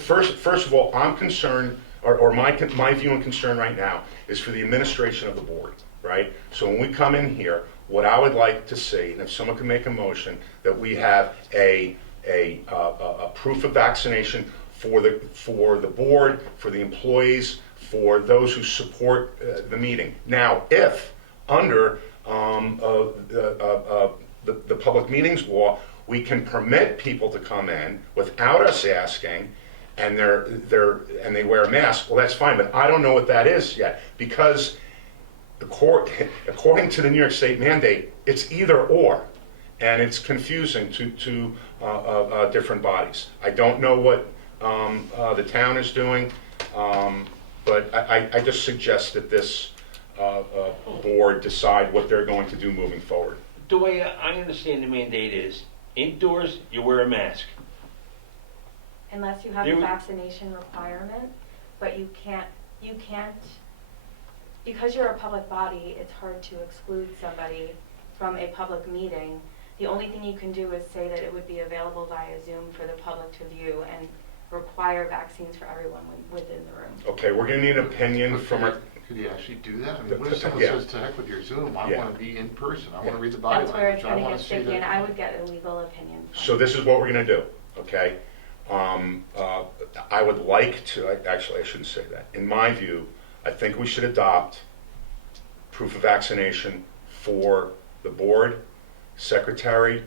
first of all, I'm concerned, or my view and concern right now is for the administration of the board, right? So when we come in here, what I would like to see, and if someone can make a motion, that we have a proof of vaccination for the board, for the employees, for those who support the meeting. Now, if under the public meetings law, we can permit people to come in without us asking, and they wear a mask, well, that's fine, but I don't know what that is yet, because according to the New York State mandate, it's either or, and it's confusing to different bodies. I don't know what the town is doing, but I just suggest that this board decide what they're going to do moving forward. The way I understand the mandate is, indoors, you wear a mask. Unless you have You- a vaccination requirement, but you can't, because you're a public body, it's hard to exclude somebody from a public meeting. The only thing you can do is say that it would be available via Zoom for the public to view and require vaccines for everyone within the room. Okay, we're gonna need an opinion But from our, could you actually do that? I mean, what if someone Yeah. says, to heck with your Zoom, I Yeah. wanna be in person, I Yeah. wanna read the body That's where it's language, I gonna wanna get see sticky, and I that. would get a legal opinion. from- so this is what we're gonna do, okay? I would like to, actually, I shouldn't say that. In my view, I think we should adopt proof of vaccination for the board, secretary,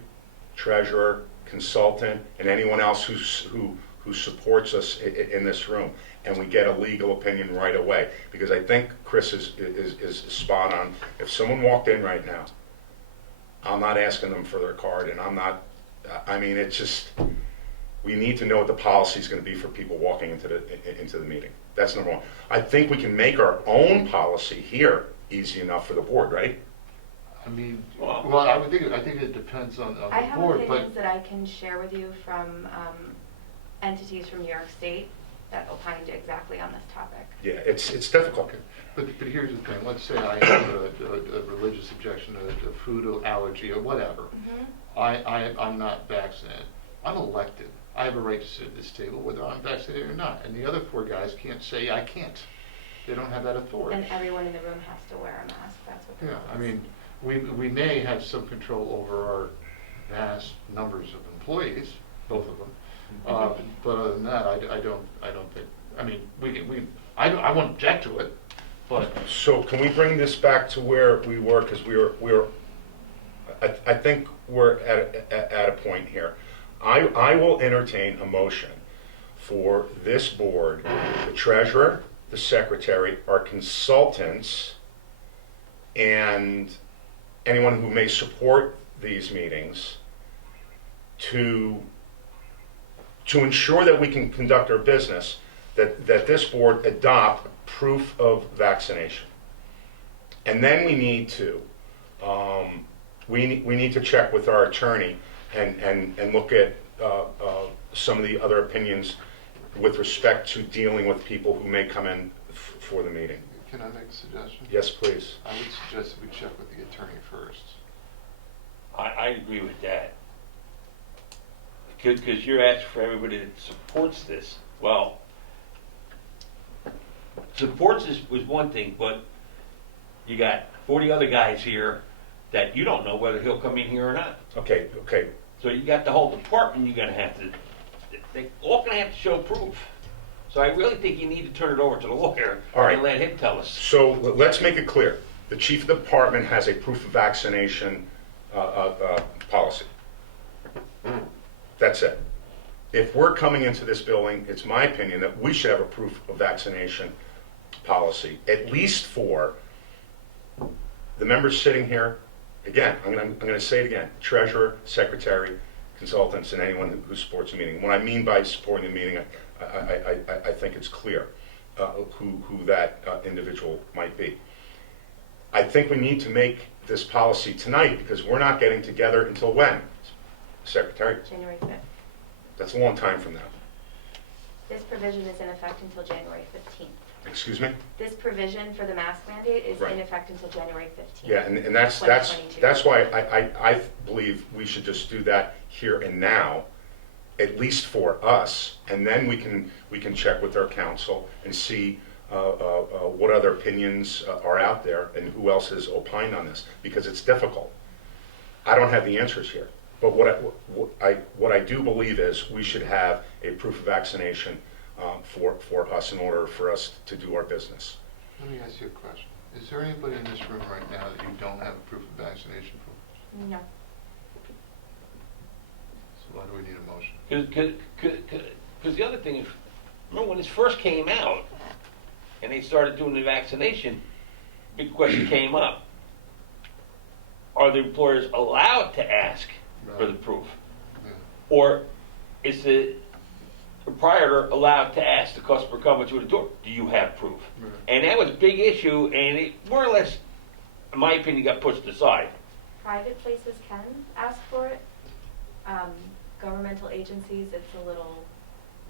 treasurer, consultant, and anyone else who who supports us in this room, and we get a legal opinion right away. Because I think Chris is spot on. If someone walked in right now, I'm not asking them for their card, and I'm not, I mean, it's just, we need to know what the policy is going to be for people walking into the meeting. That's number one. I think we can make our own policy here easy enough for the board, right? I mean, Well- well, I think it depends on I the have board, but opinions that I can share with you from entities from New York State that opined exactly on this topic. Yeah, it's difficult. okay. But here's the thing, let's say I have a religious objection, a food allergy or whatever. I'm not vaccinated. I'm elected. I have a right to sit at this table whether I'm vaccinated or not. And the other four guys can't say I can't. They don't have that authority. And everyone in the room has to wear a mask, that's what the Yeah, rule I is. mean, we may have some control over our vast numbers of employees, both of them. But other than that, I don't think, I mean, I won't object to it, but So can we bring this back to where we were, because I think we're at a point here. I will entertain a motion for this board, the treasurer, the secretary, our consultants, and anyone who may support these meetings to ensure that we can conduct our business, that this board adopt proof of vaccination. And then we need to, we need to check with our attorney and look at some of the other opinions with respect to dealing with people who may come in for the meeting. can I make a suggestion? Yes, please. I would suggest that we check with the attorney first. I agree with that. Because you're asking for everybody that supports this. Well, supports was one thing, but you got 40 other guys here that you don't know whether he'll come in here or not. Okay. So you got the whole department you're gonna have to, they all gonna have to show proof. So I really think you need to turn it over to the lawyer All right. and let him tell us. So let's make it clear. The chief of the department has a proof of vaccination policy. That's it. If we're coming into this building, it's my opinion that we should have a proof of vaccination policy, at least for the members sitting here. Again, I'm going to say it again: treasurer, secretary, consultants, and anyone who supports the meeting. What I mean by supporting the meeting, I think it's clear who that individual might be. I think we need to make this policy tonight because we're not getting together until when, Secretary? January 5th. That's a long time from now. This provision is in effect until January 15th. Excuse me? This provision for the mask mandate is Right. in effect until January 15th. Yeah, and that's 2022. why I believe we should just do that here and now, at least for us, and then we can check with our counsel and see what other opinions are out there and who else has opined on this, because it's difficult. I don't have the answers here, but what I do believe is we should have a proof of vaccination for us in order for us to do our business. Let me ask you a question. Is there anybody in this room right now that you don't have a proof of vaccination for? No. So why do we need a motion? Because the other thing is, remember when this first came out and they started doing the vaccination, big question came up. Are the employers allowed to ask for the proof? Yeah. Or is the proprietor allowed to ask the customer coming through the door, do you have proof? Right. And that was a big issue, and it more or less, in my opinion, got pushed aside. Private places can ask for it. Governmental agencies, it's a little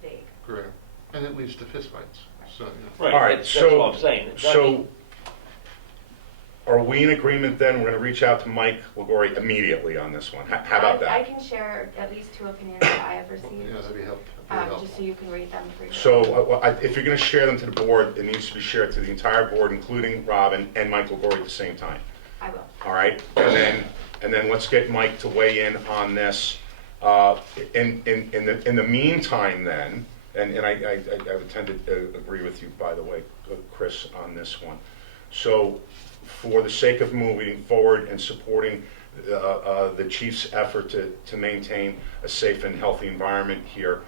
vague. Great. And it leads to fistfights. So, you know. Right, All right, that's so what I'm saying. So, are we in agreement then? We're going to reach out to Mike Liguori immediately on this one. How about I that? can share at least 2 opinions that I have received, Yeah, that'd be helpful. just so you can read them for yourself. So, if you're going to share them to the board, it needs to be shared to the entire board, including Robin and Mike Liguori at the same time. I will. All right, and then let's get Mike to weigh in on this. In the meantime, then, and I would tend to agree with you, by the way, Chris, on this one. So, for the sake of moving forward and supporting the chief's effort to maintain a safe and healthy environment here,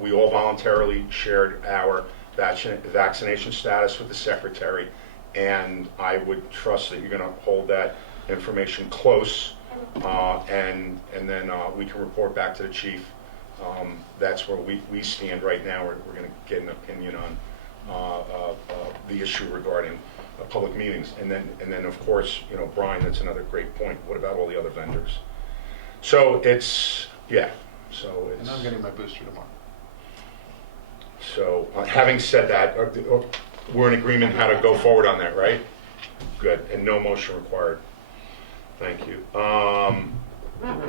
We all voluntarily shared our vaccination status with the secretary, and I would trust that you're going to hold that information close, and then we can report back to the chief. That's where we stand right now. We're going to get an opinion on the issue regarding public meetings, and then of course, Brian, that's another great point. What about all the other vendors? So it's, yeah. So it's. And I'm getting my booster tomorrow. So, having said that, we're in agreement how to go forward on that, right? Good, and no motion required. Thank you. All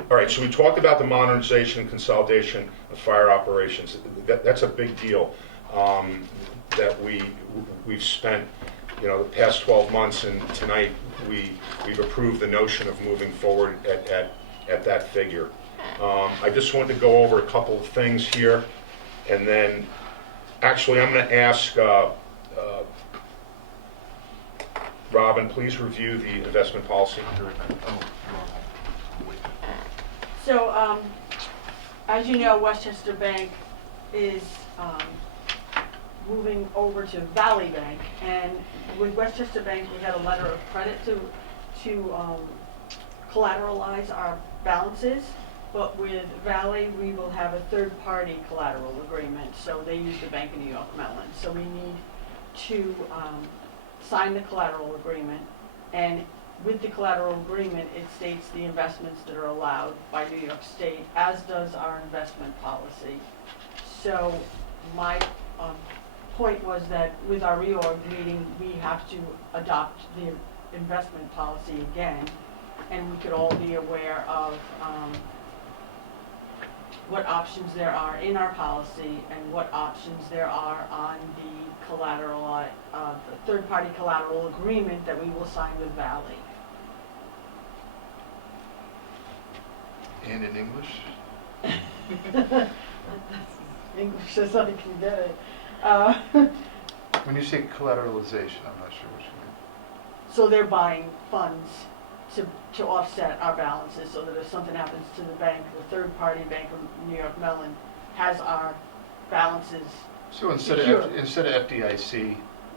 right, so we talked about the modernization and consolidation of fire operations. That's a big deal that we've spent, the past 12 months, and tonight we've approved the notion of moving forward at that figure. I just wanted to go over a couple of things here, and then actually I'm going to ask Robin, please review the investment policy. So, as you know, Westchester Bank is moving over to Valley Bank, and with Westchester Bank, we had a letter of credit to collateralize our balances, but with Valley, we will have a third-party collateral agreement, so they use the Bank of New York Mellon. So we need to sign the collateral agreement, and with the collateral agreement, it states the investments that are allowed by New York State, as does our investment policy. So my point was that with our reorg meeting, we have to adopt the investment policy again, and we could all be aware of what options there are in our policy and what options there are on the collateral, the third-party collateral agreement that we will sign with Valley. And in English? English as I can get it. When you say collateralization, I'm not sure what you mean. So they're buying funds to offset our balances, so that if something happens to the bank, the third-party Bank of New York Mellon has our balances So instead secure. of FDIC,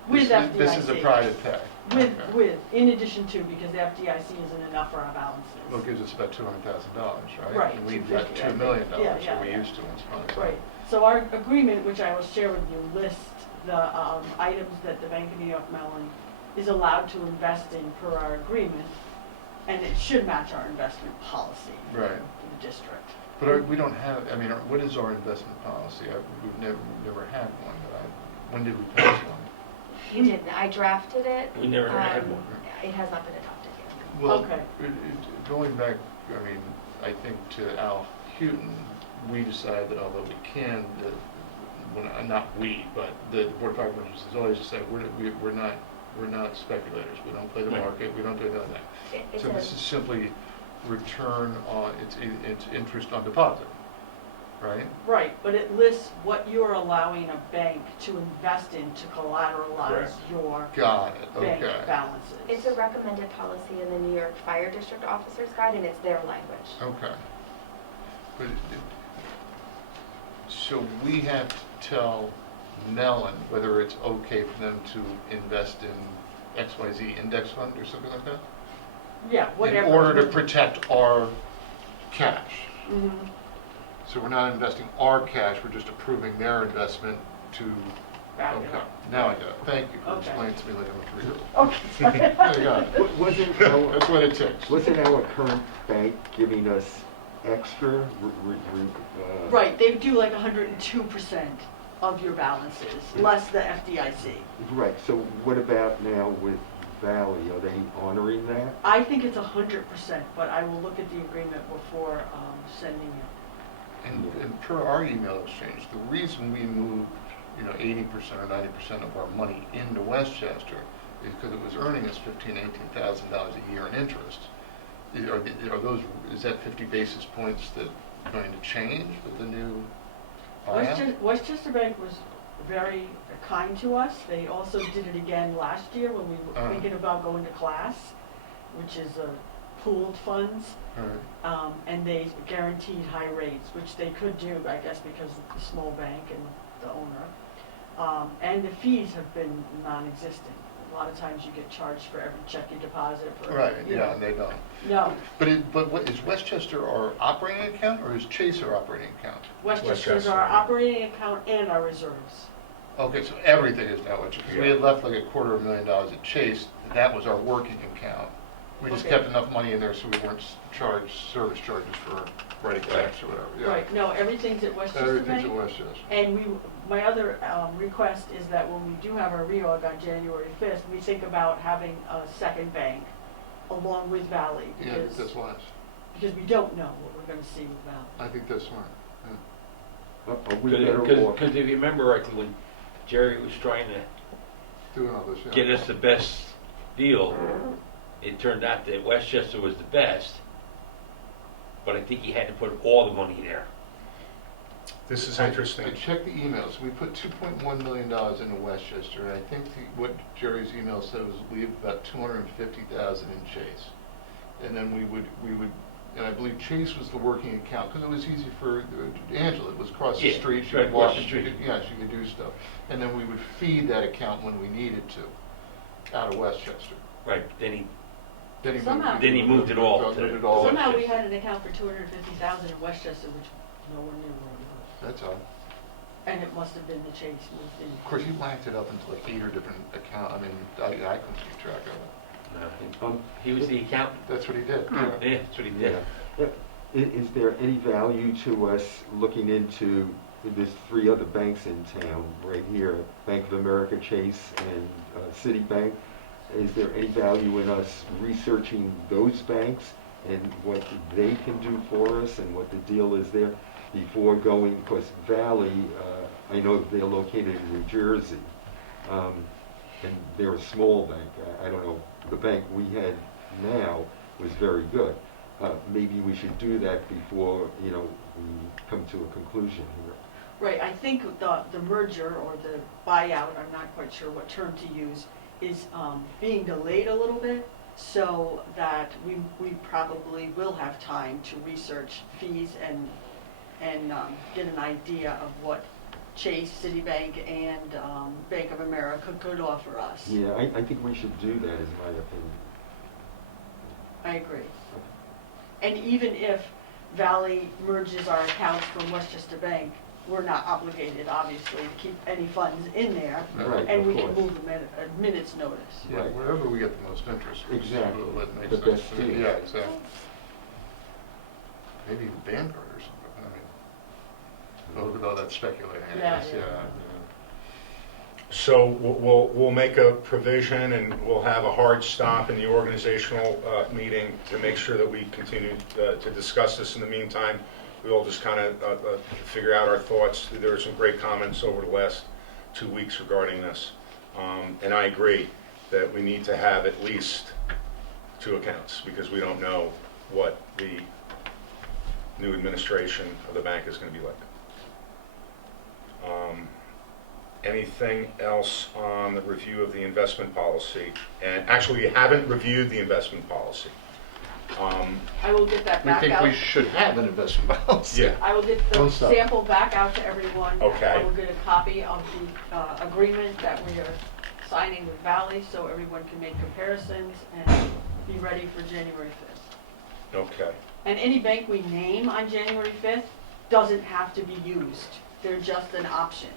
With this is a FDIC. private pay. Okay. In addition to, because the FDIC isn't enough for our balances. Well, it gives us about $200,000, right? Right, And we've got $250,000, $2 million, yeah, yeah, so we yeah. used to once upon a time. Right, so our agreement, which I will share with you, lists the items that the Bank of New York Mellon is allowed to invest in per our agreement, and it should match our investment policy Right. for the district. But we don't have, what is our investment policy? We've never had one, when did we pass one? You didn't, I drafted it. We never had Um, one. It has not been adopted yet. Well, Okay. going back, I think to Al Houghton, we decided that although we can, not we, but the Board of Fire Commissioners has always said, we're not speculators. We don't play the Right. market, we don't do none of that. It's So a- this is simply return on, it's interest on deposit, right? Right, but it lists what you're allowing a bank to invest in to collateralize Correct. your Got it, bank okay. balances. It's a recommended policy in the New York Fire District Officers Guide, and it's their language. Okay. But so we have to tell Mellon whether it's okay for them to invest in XYZ index fund or something like that? Yeah, whatever. In order to protect our cash. Mhm. So we're not investing our cash, we're just approving their investment to, Back it okay, up. now I got it. Thank you for Okay. explaining to me like I'm a 3-year-old. Okay, sorry. I got it. Wasn't That's what it takes. our current bank giving us extra? Right, they do like 102% of your balances, less the FDIC. Right, so what about now with Valley? Are they honoring that? I think it's 100%, but I will look at the agreement before sending it. And per our email exchange, the reason we moved, 80% or 90% of our money into Westchester is because it was earning us $15,000, $18,000 a year in interest. Is that 50 basis points that are going to change with the new plan? Westchester Bank was very kind to us. They also did it again last year when we were thinking about going to class, which is a pooled funds, Alright. and they guaranteed high rates, which they could do, I guess, because of the small bank and the owner. And the fees have been non-existent. A lot of times you get charged for every check you deposit for, Right, you yeah, know. and they don't. No, But what, is Westchester our operating account or is Chase our operating account? Westchester's our operating account and our reserves. Okay, so everything is now Westchester. We had left like $250,000 at Chase, that was our working account. We just Okay. kept enough money in there so we weren't charged service charges for writing checks or whatever, yeah. Right, no, everything's at Westchester Everything's Bank. at Westchester. And my other request is that when we do have our reorg on January 5th, we think about having a second bank along with Valley. Yeah, that's wise. Because we don't know what we're gonna see with Valley. I think that's smart. Yeah. Are we better off? Because if you remember rightly, when Jerry was trying to Doing all this, yeah. get us the best deal, it turned out that Westchester was the best, but I think he had to put all the money there. This is I interesting. checked the emails. We put $2.1 million into Westchester. I think what Jerry's email said was we have about $250,000 in Chase. And then we would, and I believe Chase was the working account, because it was easy for Angela, it was across the Yeah, street, she right could walk, across the street. yeah, she could do stuff. And then we would feed that account when we needed to, out of Westchester. Right, then he, Then he Somehow- moved, Then he moved it all to- moved it all Somehow we Westchester. had an account for 250,000 in Westchester, which nowhere near where it was. That's all. And it must have been the Chase moved in. Of course, he whacked it up into like 8 or different accounts. I mean, I couldn't keep track of it. he was the accountant. That's what he did. Yeah, that's what he did. Yeah. Is there any value to us looking into, there's 3 other banks in town, right here, Bank of America, Chase, and Citibank. Is there any value in us researching those banks and what they can do for us and what the deal is there before going, because Valley, I know that they're located in New Jersey, and they're a small bank. I don't know, the bank we had now was very good. Maybe we should do that before, we come to a conclusion here. Right, I think the merger or the buyout, I'm not quite sure what term to use, is being delayed a little bit so that we probably will have time to research fees and get an idea of what Chase, Citibank, and Bank of America could offer us. Yeah, I think we should do that, is my opinion. I agree. And even if Valley merges our accounts from Westchester Bank, we're not obligated, obviously, to keep any funds in there, Right, and of we can course. move them at a minute's notice. Yeah, Right. wherever we get the most interest. Exactly. What makes The sense. best deal. Yeah, exactly. Maybe even Vanguard or something, I mean, well, with all that speculating, I Yeah, guess, yeah. yeah. So we'll make a provision and we'll have a hard stop in the organizational meeting to make sure that we continue to discuss this. In the meantime, we'll just kind of figure out our thoughts. There were some great comments over the last 2 weeks regarding this. And I agree that we need to have at least 2 accounts because we don't know what the new administration of the bank is going to be like. Anything else on the review of the investment policy? And actually, we haven't reviewed the investment policy. I will get that We back think out. we should have an investment policy. Yeah. I will get the Don't stop. sample back out to everyone. Okay. I will get a copy of the agreement that we are signing with Valley, so everyone can make comparisons and be ready for January 5th. Okay. And any bank we name on January 5th doesn't have to be used. They're just an option,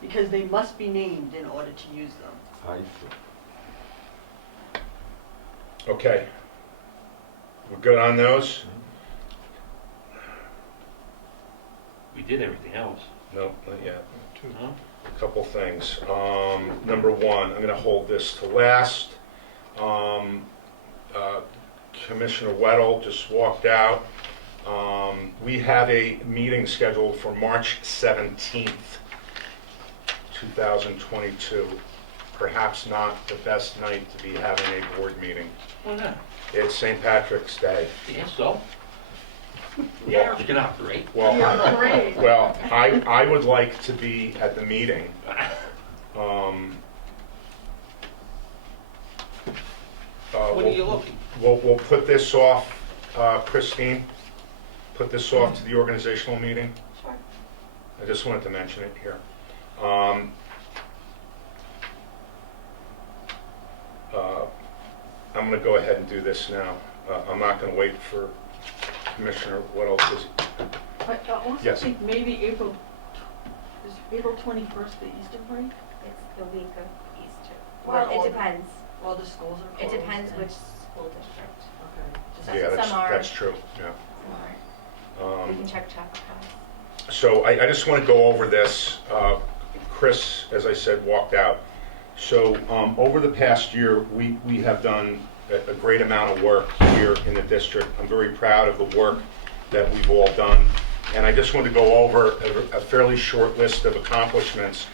because they must be named in order to use them. I see. Okay. We're good on those? We did everything else. No, not yet. Huh? A couple things. Number 1, I'm going to hold this to last. Commissioner Weddle just walked out. We have a meeting scheduled for March 17th, 2022. Perhaps not the best night to be having a board meeting. Why not? It's St. Patrick's Day. Yeah, so? The hours can operate. Well, Yeah, great. well, I would like to be at the meeting. When are you looking? we'll put this off, Christine, put this off to the organizational meeting. Sure. I just wanted to mention it here. I'm going to go ahead and do this now. I'm not going to wait for Commissioner, what else is? I also Yes. think maybe is April 21st the Easter break? It's the week of Easter. Or Well, all- it depends. All the schools are It closed. depends and- which school district. Okay. Just- Yeah, Some are. that's true, yeah. Some aren't. We can check Chapel. So I just want to go over this. Chris, as I said, walked out. So over the past year, we have done a great amount of work here in the district. I'm very proud of the work that we've all done. And I just want to go over a fairly short list of accomplishments.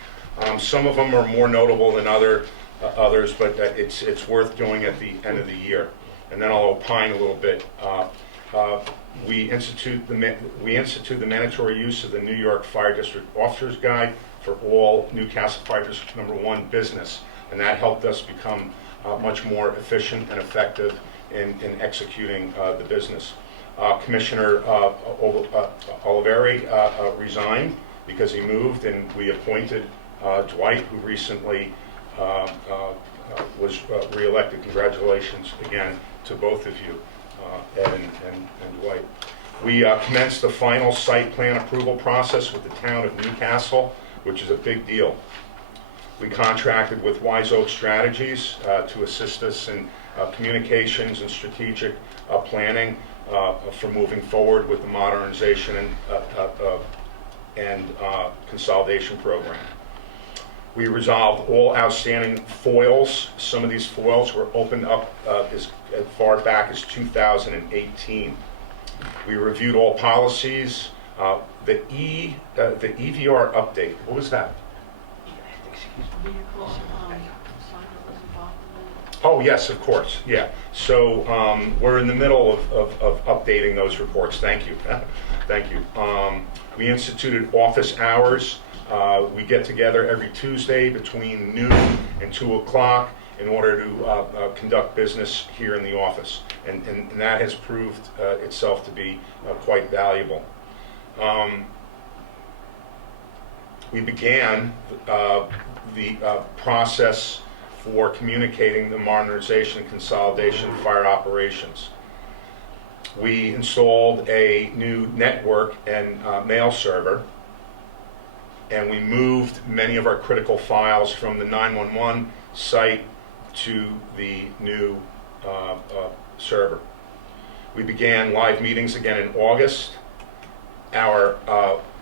Some of them are more notable than others, but it's worth doing at the end of the year. And then I'll opine a little bit. We institute the mandatory use of the New York Fire District Officers Guide for all Newcastle Fire District #1 business, and that helped us become much more efficient and effective in executing the business. Commissioner Oliveri resigned because he moved, and we appointed Dwight, who recently was reelected. Congratulations again to both of you, Ed and Dwight. We commenced the final site plan approval process with the town of Newcastle, which is a big deal. We contracted with Wise Oak Strategies to assist us in communications and strategic planning for moving forward with the modernization and consolidation program. We resolved all outstanding foils. Some of these foils were opened up as far back as 2018. We reviewed all policies. The EVR update, what was that? Vehicles, Sandra was involved in that. Oh, yes, of course, yeah. So we're in the middle of updating those reports. Thank you. Thank you. We instituted office hours. We get together every Tuesday between noon and 2 o'clock in order to conduct business here in the office. And that has proved itself to be quite valuable. We began the process for communicating the modernization and consolidation of fire operations. We installed a new network and mail server, and we moved many of our critical files from the 911 site to the new server. We began live meetings again in August. Our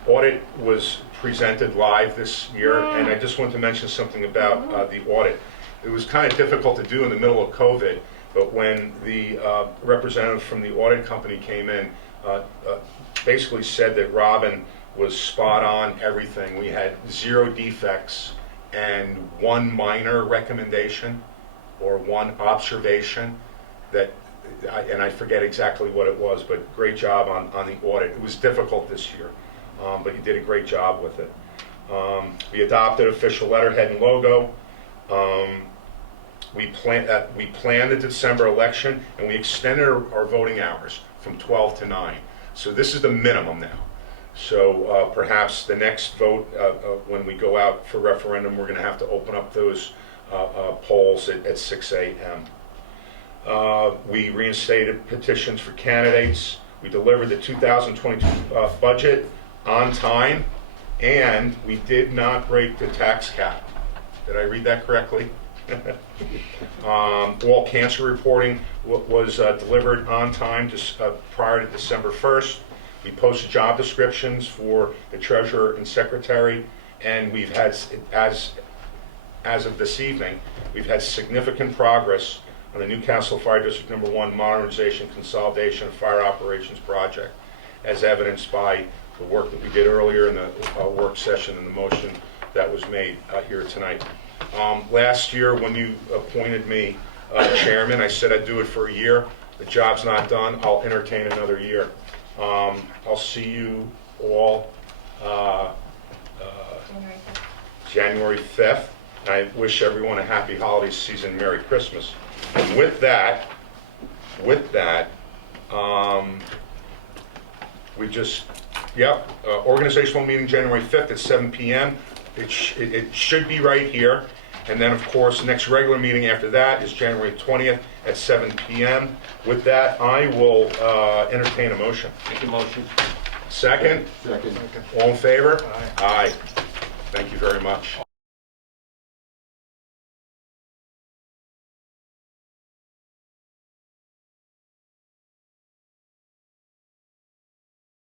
audit was presented live this year, and I just want to mention something about the audit. It was kind of difficult to do in the middle of COVID, but when the representative from the audit company came in, basically said that Robin was spot on everything. We had 0 defects and 1 minor recommendation or 1 observation that, and I forget exactly what it was, but great job on the audit. It was difficult this year, but you did a great job with it. We adopted official letterhead and logo. We planned the December election, and we extended our voting hours from 12 to 9. So this is the minimum now. So perhaps the next vote, when we go out for referendum, we're going to have to open up those polls at 6 a.m. We reinstated petitions for candidates. We delivered the 2022 budget on time, and we did not break the tax cap. Did I read that correctly? All cancer reporting was delivered on time prior to December 1st. We posted job descriptions for the treasurer and secretary, and we've had, as of this evening, we've had significant progress on the Newcastle Fire District #1 Modernization Consolidation Fire Operations Project, as evidenced by the work that we did earlier in the work session and the motion that was made here tonight. Last year, when you appointed me chairman, I said I'd do it for a year. The job's not done. I'll entertain another year. I'll see you all January 5th. I wish everyone a happy holiday season, Merry Christmas. And with that, with that, we just, yep, organizational meeting January 5th at 7 PM. It should be right here. And then, of course, next regular meeting after that is January 20th at 7 PM. With that, I will entertain a motion. Make a motion. Second? Second. All in favor? Aye. Thank you very much.